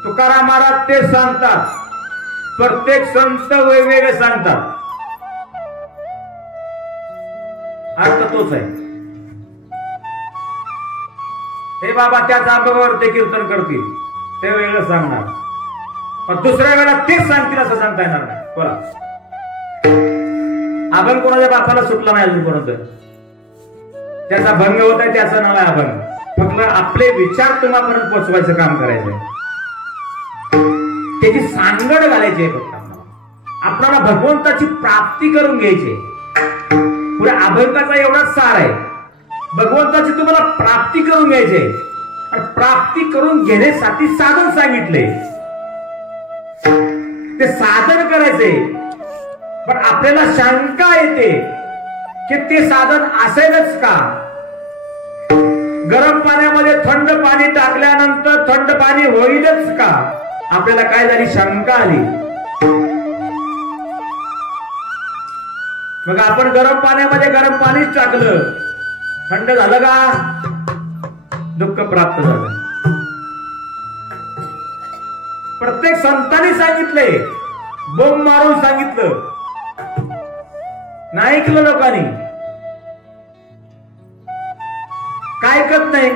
तुकाराम महाराज तेच सांगतात. प्रत्येक संत वेगवेगळे सांगतात. अर्थ तोच आहे. हे बाबा त्याच अनुभवावर ते कीर्तन करतील, ते वेगळं सांगणार, पण दुसऱ्या वेळेला तेच सांगतील असं सांगता येणार नाही. बोला, अभंग कोणाच्या बापाला सुटला नाही अजूनपर्यंत. त्याचा भंग होत आहे, त्याचं नाव आहे अभंग. फक्त आपले विचार तुम्हापर्यंत पोहोचवायचं काम करायचंय, त्याची सांगड घालायची आहे. फक्त आपल्याला भगवंताची प्राप्ती करून घ्यायची. पुढे अभंगाचा एवढाच सार आहे. भगवंताची तुम्हाला प्राप्ती करून घ्यायची आणि प्राप्ती करून घेण्यासाठी साधन सांगितले. ते साधन करायचे, पण आपल्याला शंका येते की ते साधन असेलच का? गरम पाण्यामध्ये थंड पाणी टाकल्यानंतर थंड पाणी होईलच का? आपल्याला काय झाली? शंका आली. मग आपण गरम पाण्यामध्ये गरम पाणीच टाकलं, थंड झालं का? दुःख प्राप्त झालं. प्रत्येक संतांनी सांगितले, बोंब मारून सांगितलं, नाही ऐकलं लोकांनी. काय करत नाही.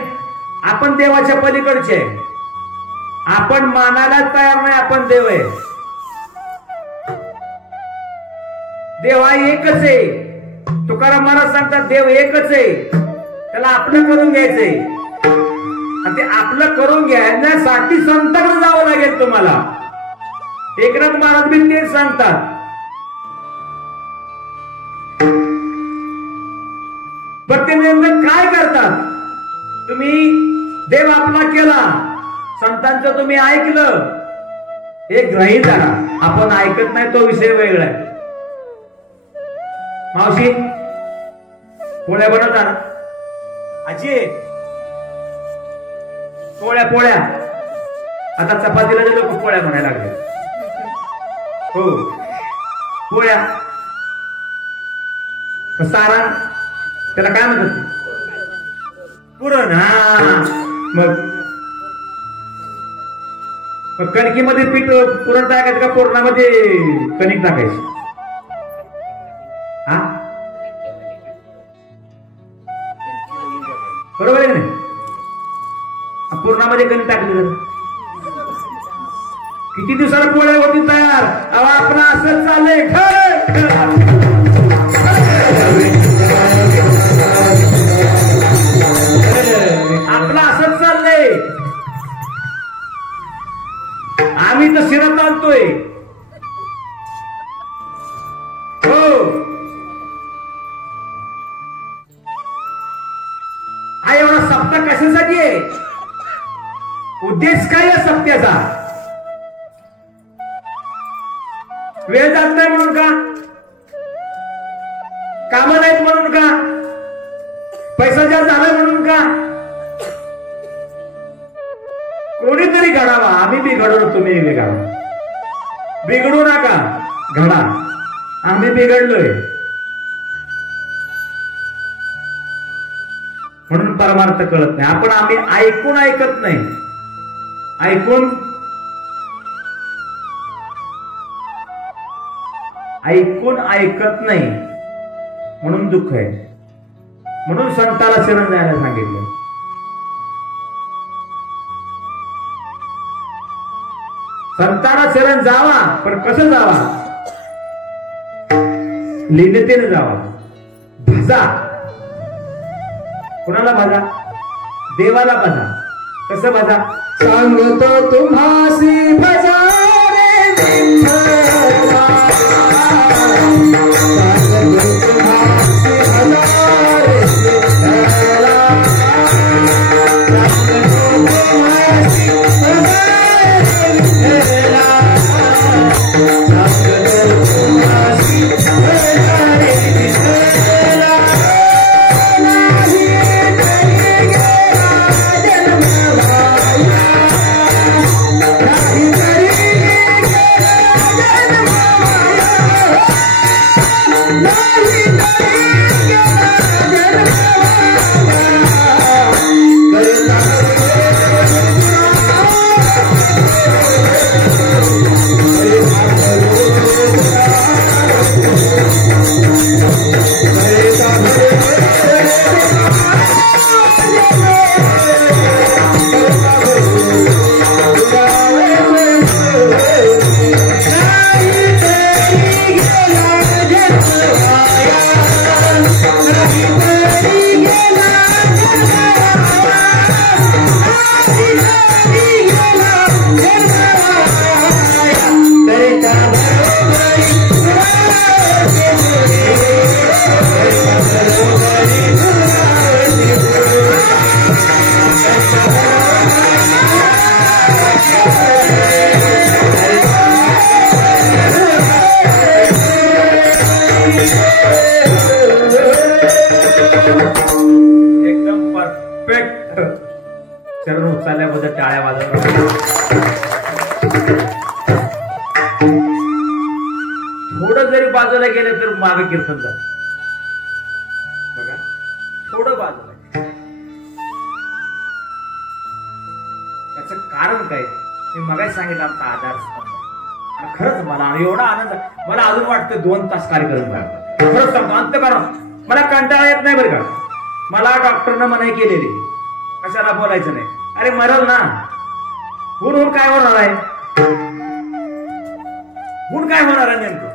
आपण देवाच्या पलीकडचे, आपण मानायला तयार नाही. आपण देव आहे. देव हा एकच आहे. तुकाराम महाराज सांगतात देव एकच आहे, त्याला आपलं करून घ्यायचंय. आणि ते आपलं करून घेण्यासाठी संतांकडे जावं लागेल तुम्हाला. एकनाथ महाराज बी तेच सांगतात. पण ते नेमकं काय करतात? तुम्ही देव आपला केला, संतांचं तुम्ही ऐकलं, हे ग्रहित झाला. आपण ऐकत नाही तो विषय वेगळा आहे. मावशी पोळ्या बनवता ना? आजी पोळ्या पोळ्या. आता चपातीला जे लोक पोळ्या म्हणायला लागले. हो, पोळ्या. सारण त्याला काय म्हणतात? पुरण. हा, मग कणकीमध्ये पीठ पुरण टाकायचं का पुरणामध्ये कणिक टाकायची? हा, बरोबर आहे नाही? पुरणामध्ये कणिक टाकली तर किती दिवसाला पोळ्या होती तयार? आपण असंच चाललंय. आपलं असंच चाललंय. आम्ही तर शिरत आणतोय, कशासाठी आहे? उद्देश काय आहे सत्याचा? वेळ जात नाही म्हणून का? कामं नाहीत म्हणून का? पैसा जास्त झाला म्हणून का? कोणीतरी घडावा. आम्ही बिघडलो, तुम्ही बिघडा. बिघडू नका, घडा. आम्ही बिघडलोय म्हणून परमार्थ कळत नाही. आपण आम्ही ऐकून ऐकत नाही. ऐकून ऐकत नाही म्हणून दुःख आहे. म्हणून संताला शरण जायला सांगितलं. संताला शरण जावा, पण कसं जावा? लीनतेने जावा. भजा. कुणाला भजा? देवाला भजा. कसं भजा? सांगतो तुम्हासी भजा रे विठ्ठला. सांगतो तुम्हासी भजा रे विठ्ठला. सांगतो तुम्हासी भजा रे विठ्ठला. सांगतो तुम्हासी भजा रे विठ्ठला. चरण उचलल्याबद्दल टाळ्या वाजवल्या. थोडं जरी बाजूला गेलं तर मागे कीर्तन जात. बघा, थोडं बाजूला. त्याचं कारण काय? मी मगाच सांगितलं, आमचा आधारस्तंभ. आणि खरंच मला एवढा आनंद, मला अजून वाटतं 2 तास कार्यक्रम करायचा. खरंच सांगतो, अंत करा. मला कंटाळा येत नाही बरं का. मला डॉक्टरनं मनाई केलेली, कशाला बोलायचं नाही. अरे मरल ना, हुन काय होणार आहे? हुन काय होणार आहे नेमकं?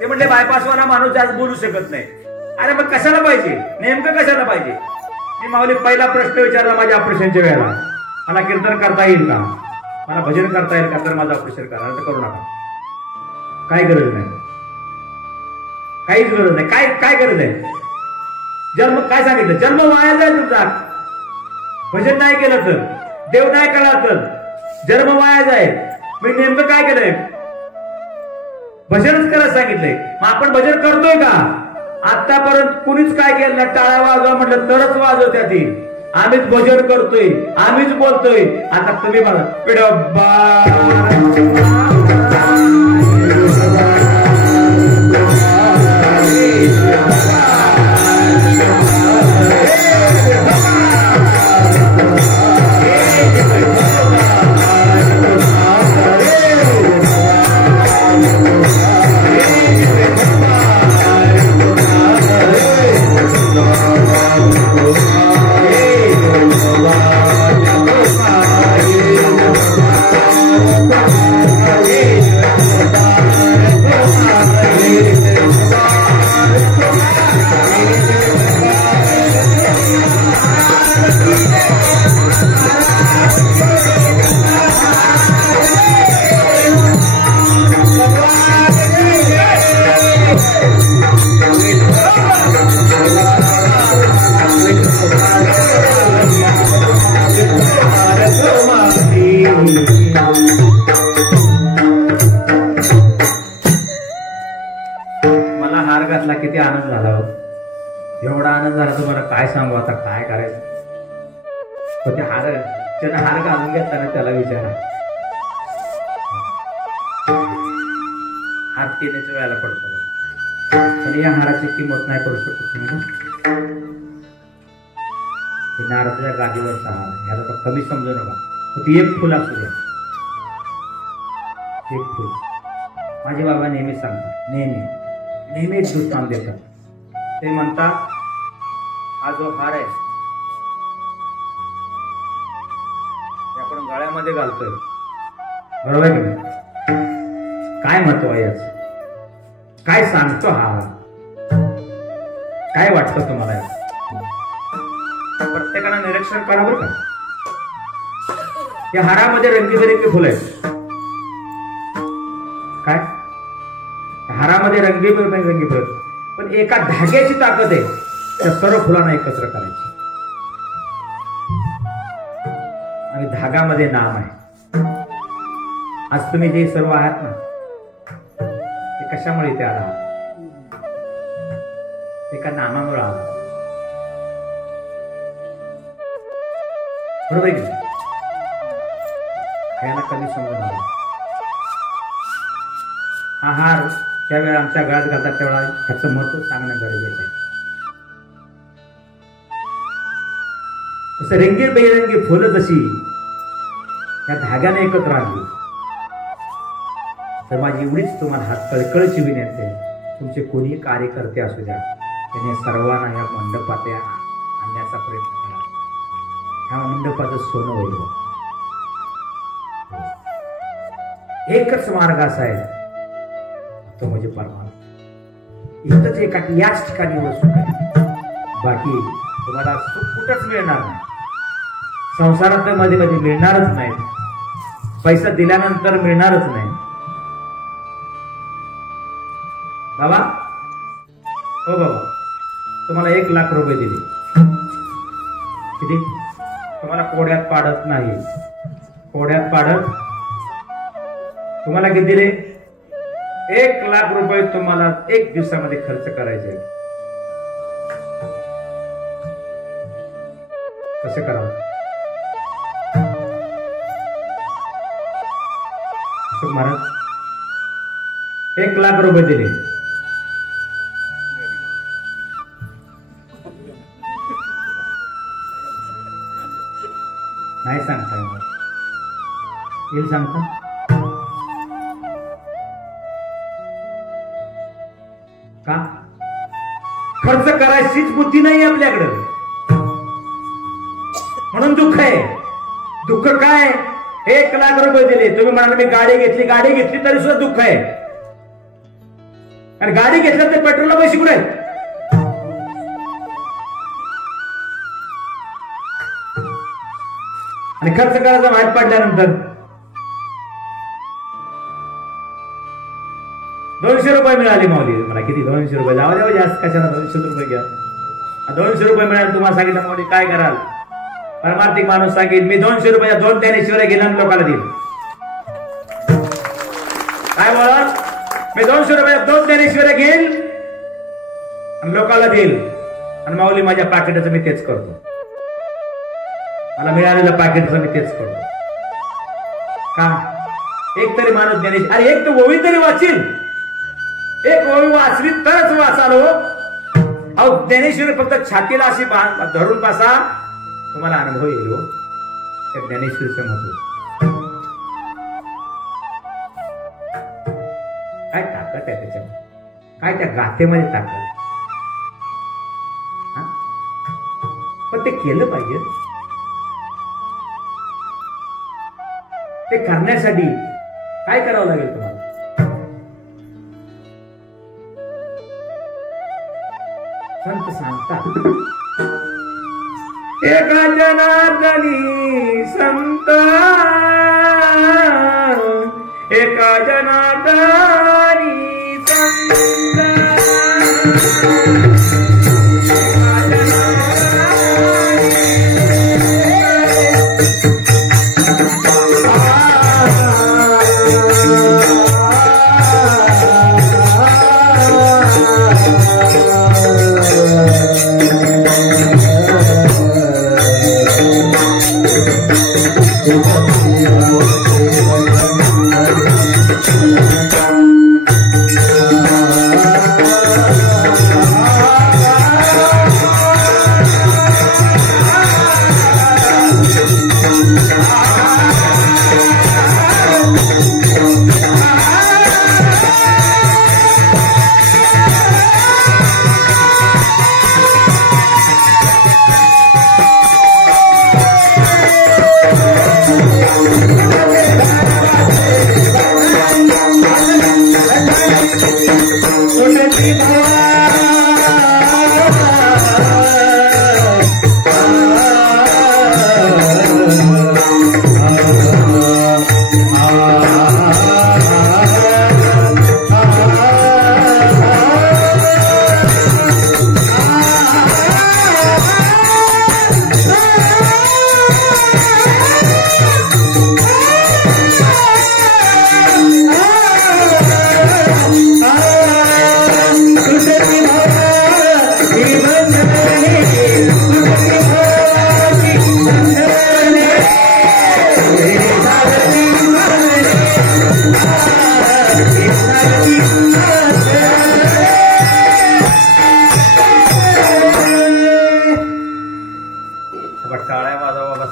ते म्हणले बायपासवाला माणूस जास्त बोलू शकत नाही. अरे मग कशाला पाहिजे? नेमकं कशाला पाहिजे? मी माऊली पहिला प्रश्न विचारला माझ्या ऑपरेशनच्या वेळेला, मला कीर्तन करता येईल का? मला भजन करता येईल का? तर माझं ऑपरेशन करा, तर करू नका. काय गरज नाही, काहीच गरज नाही. काय गरज आहे? जन्म काय सांगितलं? जन्म वाया जाईल तुमचा. भजन नाही केलं तर, देव नाही कळला तर जन्म वाया जाईल. मी नेमकं काय केलंय? भजनच करायला सांगितलंय. मग आपण भजन करतोय का? आतापर्यंत कुणीच काय केलं नाही. टाळा वाजवा म्हटलं तरच वाजवत्या ती. आम्हीच भजन करतोय, आम्हीच बोलतोय. आता तुम्ही बघा, Yeah. एवढा आनंद झाला तुम्हाला काय सांगू, आता काय करायचं. पण ते त्यानं हार घालून घेताना त्याला विचारा, हात केल्याच्या वेळेला पडतो, पण या हाराची किंमत नाही करू शकत तुम्ही. नारदाच्या गादीवरचा हार, ह्याला तर कमी समजू नका. ती एक फुल असू द्या, एक फुल. माझे बाबा नेहमी सांगतात, नेहमी एक दृष्टांत देतात. ते म्हणतात, हा जो हार आहे आपण गळ्यामध्ये घालतोय, बरोबर आहे की काय महत्व आहे याच, काय सांगतो हा, काय वाटतं तुम्हाला याच? प्रत्येकानं निरीक्षण करा बरं का. या हारामध्ये रंगीबेरंगी फुलं आहेत. काय हारामध्ये रंगीबेरंगी फुलं, पण एका धाग्याची ताकद आहे त्या सर्व फुलांना एकत्र करायची. आणि धागामध्ये नाम आहे. आज तुम्ही जे सर्व आहात ना, ते कशामुळे इथे आहात? एका नामामुळे आहात, बरोबर आहे की? ह्याला कमी समजून आला. हा हार त्यावेळेला आमच्या गळ्यात घालतात तेवढा ह्याचं महत्व सांगणं गरजेचं आहे. तसं रंगीबेरंगी फुलं जशी या धाग्याने एकत्र आणली, तर माझी एवढीच तुम्हाला हात कळकळची विनंती आहे, तुमचे कोणीही कार्यकर्ते असू द्या, त्यांनी सर्वांना या मंडपात आणण्याचा प्रयत्न करा. ह्या मंडपाचं सोनं होईल. एकच मार्ग असा आहे, तो म्हणजे परमार्थ. इथंच याच ठिकाणी एवढं सुख आहे. बाकी तुम्हाला सुख कुठंच मिळणार नाही. संसारात मध्ये मिळणारच नाही, पैसा दिल्यानंतर मिळणारच नाही. बाबा, हो बाबा, तुम्हाला 1 लाख रुपये दिले, किती? तुम्हाला कोड्यात पाडत नाही, कोड्यात पाडत. तुम्हाला किती दिले? 1 लाख रुपये तुम्हाला 1 दिवसामध्ये खर्च करायचे. कसं करावं? महाराज 1 लाख रुपये दिले, नाही सांगता येईल, सांगता का? खर्च करायचीच बुद्धी नाही आपल्याकडे, म्हणून दुःख आहे. दुःख काय? 1 लाख रुपये दिले, तुम्ही म्हणाल मी गाडी घेतली तरी सुद्धा दुःख आहे. आणि गाडी घेतलं तर पेट्रोलला पैसे कुठे आहेत? आणि खर्च करायचा वाईट पडल्यानंतर 200 रुपये मिळाले माऊली मला. किती? 200 रुपये. जाऊ द्या जास्त कशाला, 200 रुपये घ्या. 200 रुपये मिळाले. तुम्हाला सांगितलं माऊली काय कराल? परमार्थिक माणूस सांगेल मी 200 रुपये 2 ज्ञानेश्वर गेला लोकांना देईल. काय बोला? मी 200 रुपये 2 ज्ञानेश्वर घेईल आणि लोकांना देईल. आणि माऊली माझ्या पाकिटाचं मी तेच करतो, मला मिळालेलं पाकिटाचं मी तेच करतो. का? एक तरी माणूस ज्ञानेश्वर, अरे एक तर ओवी तरी वाचील, एक ओवी वाचली तरच वाचाल हो. अहो ज्ञानेश्वर फक्त छातीला अशी धरून बसा, तुम्हाला अनुभव येईल हो त्या ज्ञानेश्वरीचं महत्व. काय ताकद आहे त्याच्यामध्ये, काय त्या गाथेमध्ये ताकद आहे. पण ते केलं पाहिजे. ते करण्यासाठी काय करावं लागेल तुम्हाला? संत सांगतात, एका जनार्दनी संत, एका जनार्दनी संत,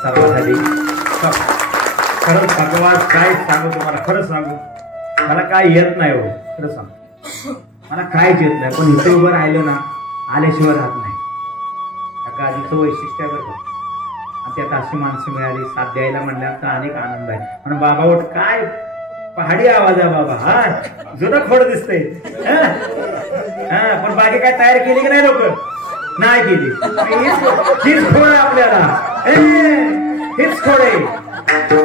सर्व झाली. खरंच भगवान काय सांगू तुम्हाला, खरं सांगू मला काय येत नाही हो, खरं सांगू मला कायच येत नाही. पण इथे उभं राहिलो ना आल्याशिवाय राहत नाही. त्या गाडीचं वैशिष्ट्य आहे बरं का. आणि त्यात अशी माणसं मिळाली साथ द्यायला म्हणल्यानंतर अनेक आनंद आहे. म्हणून बाबा उठ, काय पहाडी आवाज आहे बाबा. हा जुनं खोड दिसतंय. पण बाकी काय तयार केली की नाही लोक? नाही केली. हीच खोड आहे आपल्याला, हीच खोड आहे.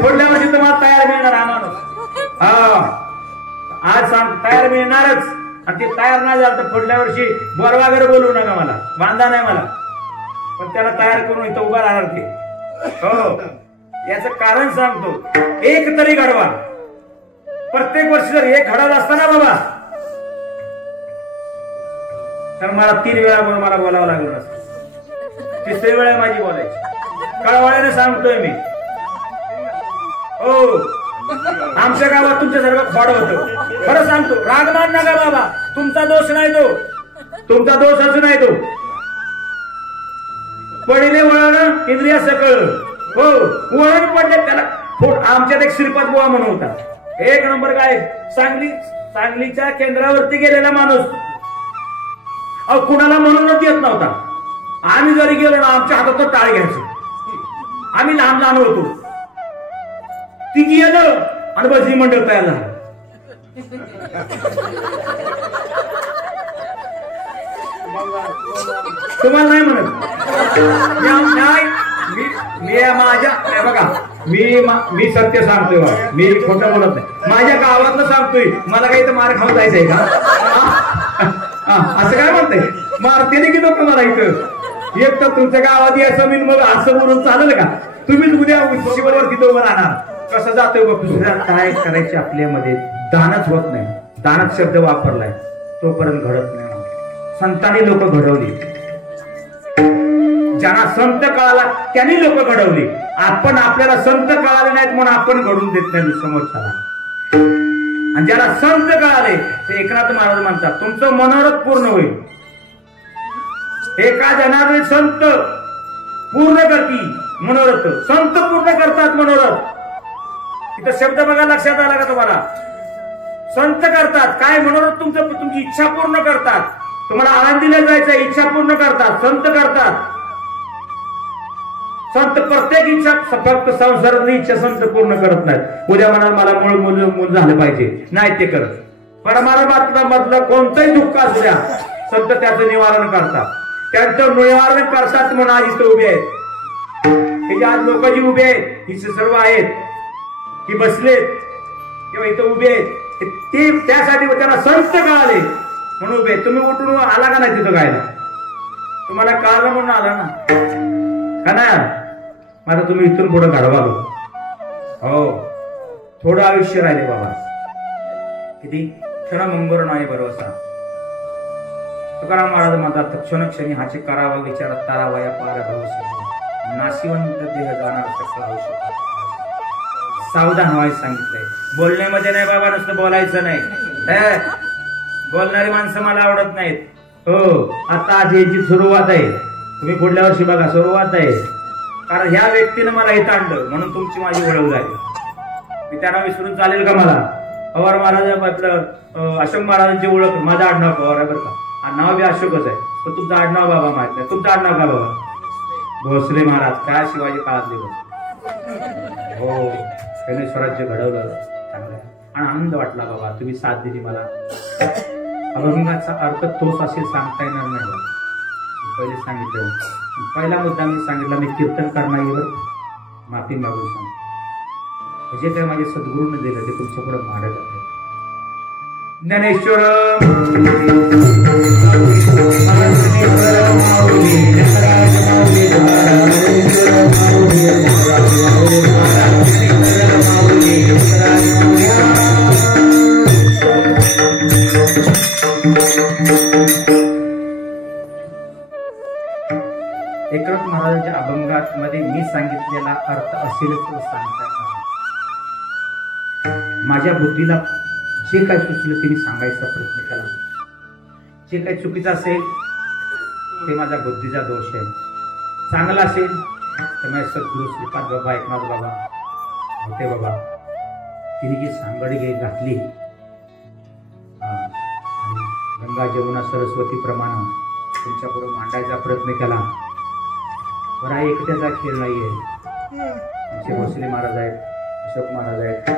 खोडल्यामध्ये तुम्हाला तयार मिळणार हा माणूस. हा आज सांग तयार मिळणारच. आणि ते तयार नाही झालं तर पुढल्या वर्षी बोरवागर बोलू नका, मला बांधा नाही मला. पण त्याला तयार करून इथं उभा राहणार ते. हो याच कारण सांगतो. एक तरी घडवा. प्रत्येक वर्षी जर एक घडवत असताना बाबा तर मला 3 वेळा मला बोलावं लागलं नसतं. 3री वेळा माझी बोलायची. कळवाळ्याने सांगतोय मी. हो आमच्या गावात तुमच्यासारखं खोड होतं. खरं सांगतो. राग मान नका बाबा, तुमचा दोष नाही तो, तुमचा दोष असू नाही तो. पडिले वळण इंद्रिया सकळ. हो वळण पडले त्याला. आमच्यात एक श्रीपद बुवा म्हणून होता, 1 नंबर काय सांगलीच्या केंद्रावरती गेलेला माणूस. अहो कुणाला म्हणूनच येत नव्हता. आम्ही जरी गेलो ना आमच्या हातात टाळ घ्यायचो. आम्ही लहान लहान होतो. ती गेलं आणि भजनी मंडळ तयार झालं. तुम्हाला नाही म्हणत माझ्या बघा मी सत्य सांगतोय बा. मी खोटं बोलत नाही. माझ्या गावातलं सांगतोय. मला काही तर मार खाऊन जायचंय का? असं काय म्हणतंय? मारते की लोक मला इथं. एक तर तुमच्या गावात यायचं मी मग असं बोलून चालेल का? तुम्हीच उद्या शिवरवर तिथं उभं राहणार. कसं जातोय बघ. दुसऱ्या काय करायचे आपल्यामध्ये दानच होत नाही. दानच शब्द वापरलाय तोपर्यंत घडत नाही. संतांनी लोक घडवली. ज्यांना संत कळाला त्यांनी लोक घडवली. आपण आपल्याला संत कळाले नाहीत म्हणून आपण घडून देत नाही समोरच्याला. आणि ज्याला संत कळाले ते एकनाथ महाराज म्हणतात तुमचं मनोरथ पूर्ण होईल. एका जनाने संत पूर्ण करती मनोरथ. संत पूर्ण करतात मनोरथ. इथं शब्द बघा लक्षात आला का तुम्हाला? संत करतात काय मनोरथ तुमची इच्छा पूर्ण करतात. तुम्हाला आळंदीला जायचं इच्छा पूर्ण करतात. संत करतात. संत प्रत्येक इच्छा फक्त संसारातली इच्छा संत पूर्ण करत नाहीत. उद्या म्हणाल मला मूळ झालं पाहिजे नाही ते करत. परमात्मा मधलं कोणतंही दुःख असू द्या संत त्याचं निवारण करतात. त्यांचं निवारण करतात म्हणून आज इथं उभे आहेत. हे जे आज लोक जी उभे आहेत ही सर्व आहेत की बसलेत किंवा इथं उभे आहेत ते त्यासाठी त्यांना संत कळाले म्हणून उभे. तुम्ही उठून आला का नाही तिथं गायला? तुम्हाला कळालं म्हणून आला ना का नाही? माझा तुम्ही इथून पुढे घडवा. हो थोडं आयुष्य राहिले बाबा. किती क्षण मंगोर नाही भरोसा. तुकाराम महाराज म्हणतात क्षणक्षणी हाचे करावा विचार तारावा या पार भरोसा. नाशिवंत देह जाणार सकल औषध. सावधान व्हायला सांगितलंय. बोलण्यामध्ये नाही बाबा नुसतं बोलायचं नाही. बोलणारी माणसं मला आवडत नाहीत. हो आता आज याची सुरुवात आहे. तुम्ही पुढल्या वर्षी बघा सुरुवात आहे. कारण ह्या व्यक्तीनं मला इथं आणलं म्हणून तुमची माझी ओळख झाली. मी त्यांना विसरून चालेल का? मला पवार महाराज आपलं अशोक महाराजांची ओळख माझं आडनाव पवार आहे बरं का. नाव बी अशोकच आहे पण तुमचं आडनाव बाबा माहित नाही. तुमचं आडनाव का बाबा? भोसले महाराज. काय शिवाजी काळातले हो त्यांनी स्वराज्य घडवलं चांगलं आणि आनंद वाटला बाबा. तुम्ही साथ दिली मला. अभंगाचा अर्थ तोच असेल सांगता येणार नाही. पहिले सांगितलं. पहिला मुद्दा मी सांगितला मी कीर्तन करणारीवर माफी मागून सांगतो. जे काय माझे सद्गुरूने दिलं ते तुमच्या पुढे मांडत आहे. ज्ञानेश्वर एकनाथ महाराजांच्या अभंगात मध्ये मी सांगितलेला अर्थ असेलच सांगता येणार. माझ्या बुद्धीला जे काही सुचलं ते मी सांगायचा प्रयत्न केला. जे काही चुकीचं असेल ते माझ्या बुद्धीचा दोष आहे. चांगला असेल त्यामुळे सद्गुरू श्रीपाद बाबा एकनाथ बाबा होते बाबा तिने जी सांगडी घातली आणि गंगा जमुना सरस्वती प्रमाणे तुमच्यापुढे मांडायचा प्रयत्न केला. बरा एकट्याचा खेळ नाहीये. आमचे भोसले महाराज आहेत, अशोक महाराज आहेत,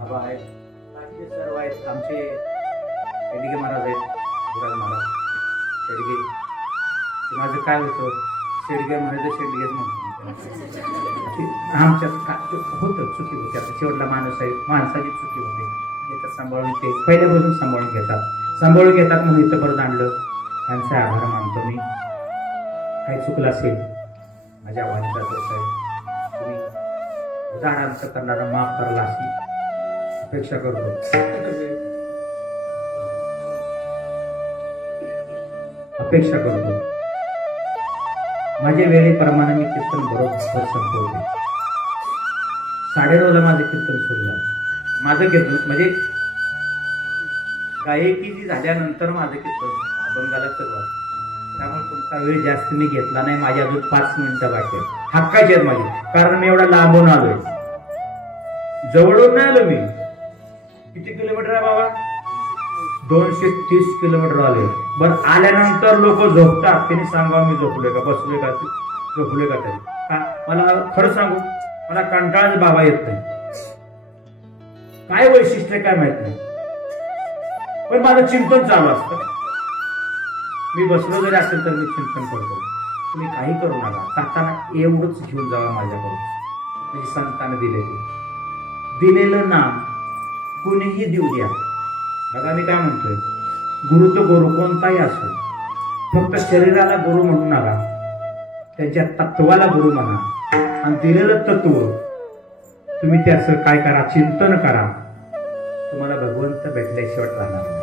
आबा आहेत, आमचे सर्व आहेत, आमचे शेडगे महाराज आहेत, गुराज महाराज शेडगे. माझं काय होतं शेडगे म्हणायचं शेडगेच म्हणतो. आमच्यात होतं चुकी होती. आता शेवटला माणूस आहे, माणसाची चुकी होते. हे तर सांभाळून ते पहिल्यापासून सांभाळून घेतात म्हणून इथं परत आणलं. त्यांचा आभार मानतो मी. काही चुकलं असेल माझ्या वाणीचा दोष आहे. तुम्ही उदाहरणार्थ करणारा माफ करायला अशी अपेक्षा करतो. माझ्या वेळेप्रमाणे मी कीर्तन बरोबर संपवते. 9:30ला माझं कीर्तन सुरू झालं. माझं कीर्तन म्हणजे गायकी जी झाल्यानंतर माझं कीर्तन अभंगाला सुरुवात. त्यामुळे तुमचा वेळ जास्त मी घेतला नाही. माझ्या अजून 5 मिनिटं बाकी आहेत. हक्काची आहेत माझी, कारण मी एवढा लांबून आलोय. जवळून नाही आलो मी. किती किलोमीटर आहे बाबा? 230 किलोमीटर आले. बरं आल्यानंतर लोक झोपतात. त्यांनी सांगा मी झोपलोय का, बसलोय का, झोपलोय का तरी का? मला खरं सांगू, मला कंटाळा बाबा येत नाही. काय वैशिष्ट्य काय माहित नाही, पण माझं चिंतन चालू असतं. मी बसलो जरी असेल तर मी चिंतन करतो. तुम्ही काही करू नका, जाताना एवढंच घेऊन जावा माझ्याकडून. म्हणजे संतांना दिलेलं नाम कुणीही देऊ द्या. बघा मी काय म्हणतोय, गुरु तो गुरु कोणताही असो, फक्त शरीराला गुरु म्हणू नका, त्यांच्या तत्वाला गुरु म्हणा. आणि दिलेलं तत्व तुम्ही त्याचं काय करा, चिंतन करा. तुम्हाला भगवंत भेटल्याशिवाय राहणार नाही.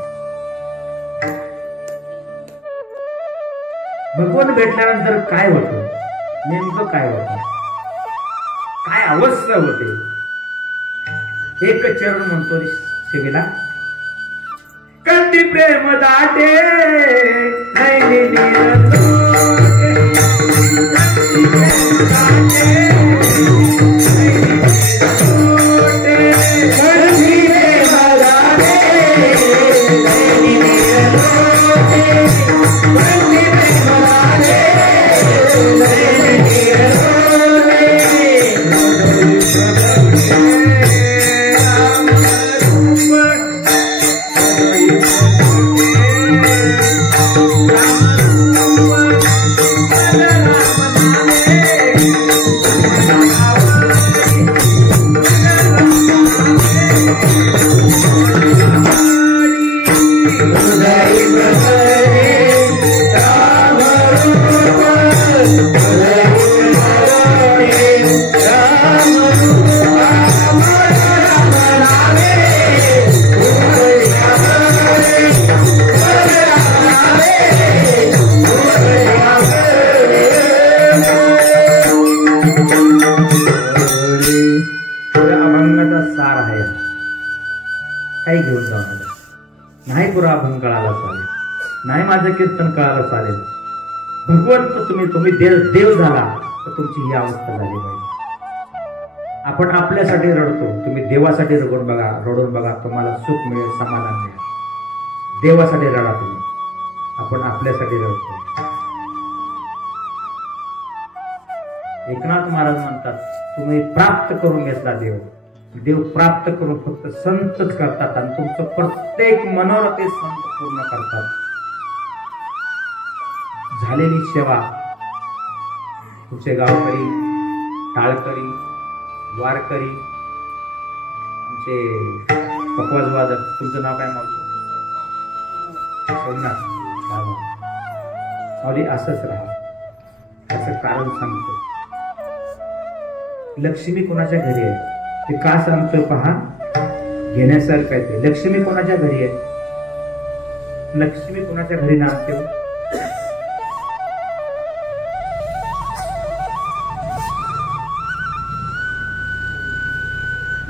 भगवंत भेटल्यानंतर काय होतं, नेमकं काय होतं, काय अवस्था होते. एक चरण म्हणतो सेवेला, कंदी प्रेम दाटे नैनी काही घेऊन जाणार नाही. पुरा अभंग कळाला चालेल, नाही माझं कीर्तन कळायला चालेल. भगवंत तुम्ही देव झाला तर तुमची ही अवस्था झाली पाहिजे. आपण आपल्यासाठी रडतो, तुम्ही देवासाठी रडून बघा, तुम्हाला सुख मिळेल, समाधान मिळेल. देवासाठी रडा तुम्ही, आपण आपल्यासाठी रडतो. एकनाथ महाराज म्हणतात, तुम्ही प्राप्त करून घेतला देव प्राप्त करून फक्त संतच करतात आणि तुमचं प्रत्येक मनोरथ संत पूर्ण करतात. झालेली सेवा तुमचे गावकरी, टाळकरी, वारकरी, आमचे पकवाज वादक, तुमचं नाव काय मावली? मावली असंच राहा. त्याचं कारण सांगतो. लक्ष्मी कोणाच्या घरी आहे ते का सांगतोय पहा, घेण्यासारखं आहे ते. लक्ष्मी कोणाच्या घरी आहे? लक्ष्मी कोणाच्या घरी नांदते?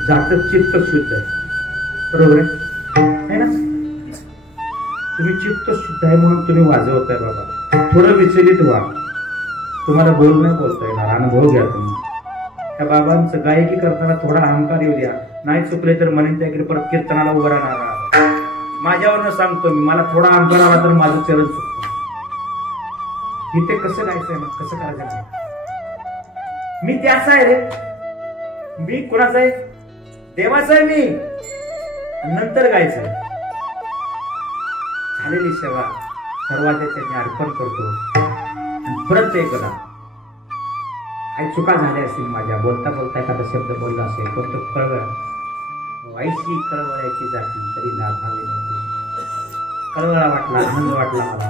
जातं चित्त शुद्ध आहे, बरोबर आहे ना? तुम्ही चित्त शुद्ध आहे म्हणून तुम्ही वाजवताय बाबा. थोडं विचलित व्हा, तुम्हाला बोलता येणार, अनुभव घ्या तुम्ही. त्या बाबांचं गायकी करताना थोडा अहंकार येऊ द्या, नाही चुकले तर म्हणेन त्याकडे परत कीर्तनाला उभं राहणार. माझ्यावरनं सांगतो मी, मला थोडा अहंकार आला तर माझं चरण चुकतो. इथे कसं गायचंय मग, कसं करायचं? मी त्याचा आहे रे, मी कोणाचा आहे? देवाचा आहे मी. नंतर गायचं झालेली सेवा सर्वांच्या अर्पण करतो. परत एकदा काही चुका झाल्या असतील माझ्या, बोलता बोलता एखादा शब्द बोलला असेल, पण तो कळवळ वाईशी कळवळ्याची जाती तरी लाभावी नव्हती. कळवळा वाटला, आनंद वाटला मला,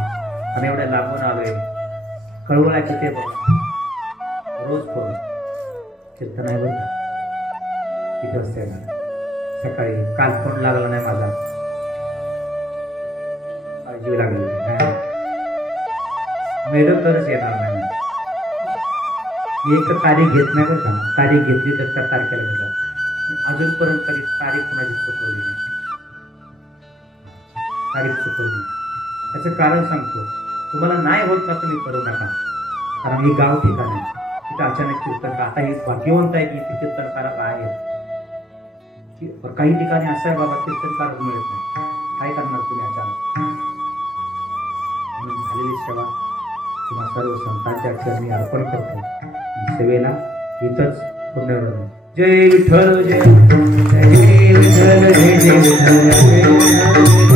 आणि एवढ्या लांबून आलोय. कळवळाची ते बघा रोज फोन कीर्तन आहे बघा किती वाजता येणार. सकाळी काल फोन लागला नाही माझा, जीव लागली मेलं तरच येणार नाही. एक तारीख घेत नाही बरं का, तारीख घेतली तर त्या तारखेला घेतात. अजूनपर्यंत कधी तारीख कोणाची चुकवली नाही, तारीख चुकवली. त्याचं कारण सांगतो, तुम्हाला नाही होत ना तुम्ही करू नका, कारण ही गाव ठिकाण आहे, तिथं अचानक कीर्तन. आता हे भाग्यवंत आहे की इथे कीर्तनकार आहेत. काही ठिकाणी असं आहे बाबा, कीर्तनकार मिळत नाही, काय करणार तुम्ही अचानक? म्हणून झालेली सेवा तुम्हा सर्व संतांच्या चरणी अर्पण करतो. सेवेला इथंच पुण्य. जय विठ्ठल, जय विठ्ठल, जय विठ्ठल, जय विठ्ठल.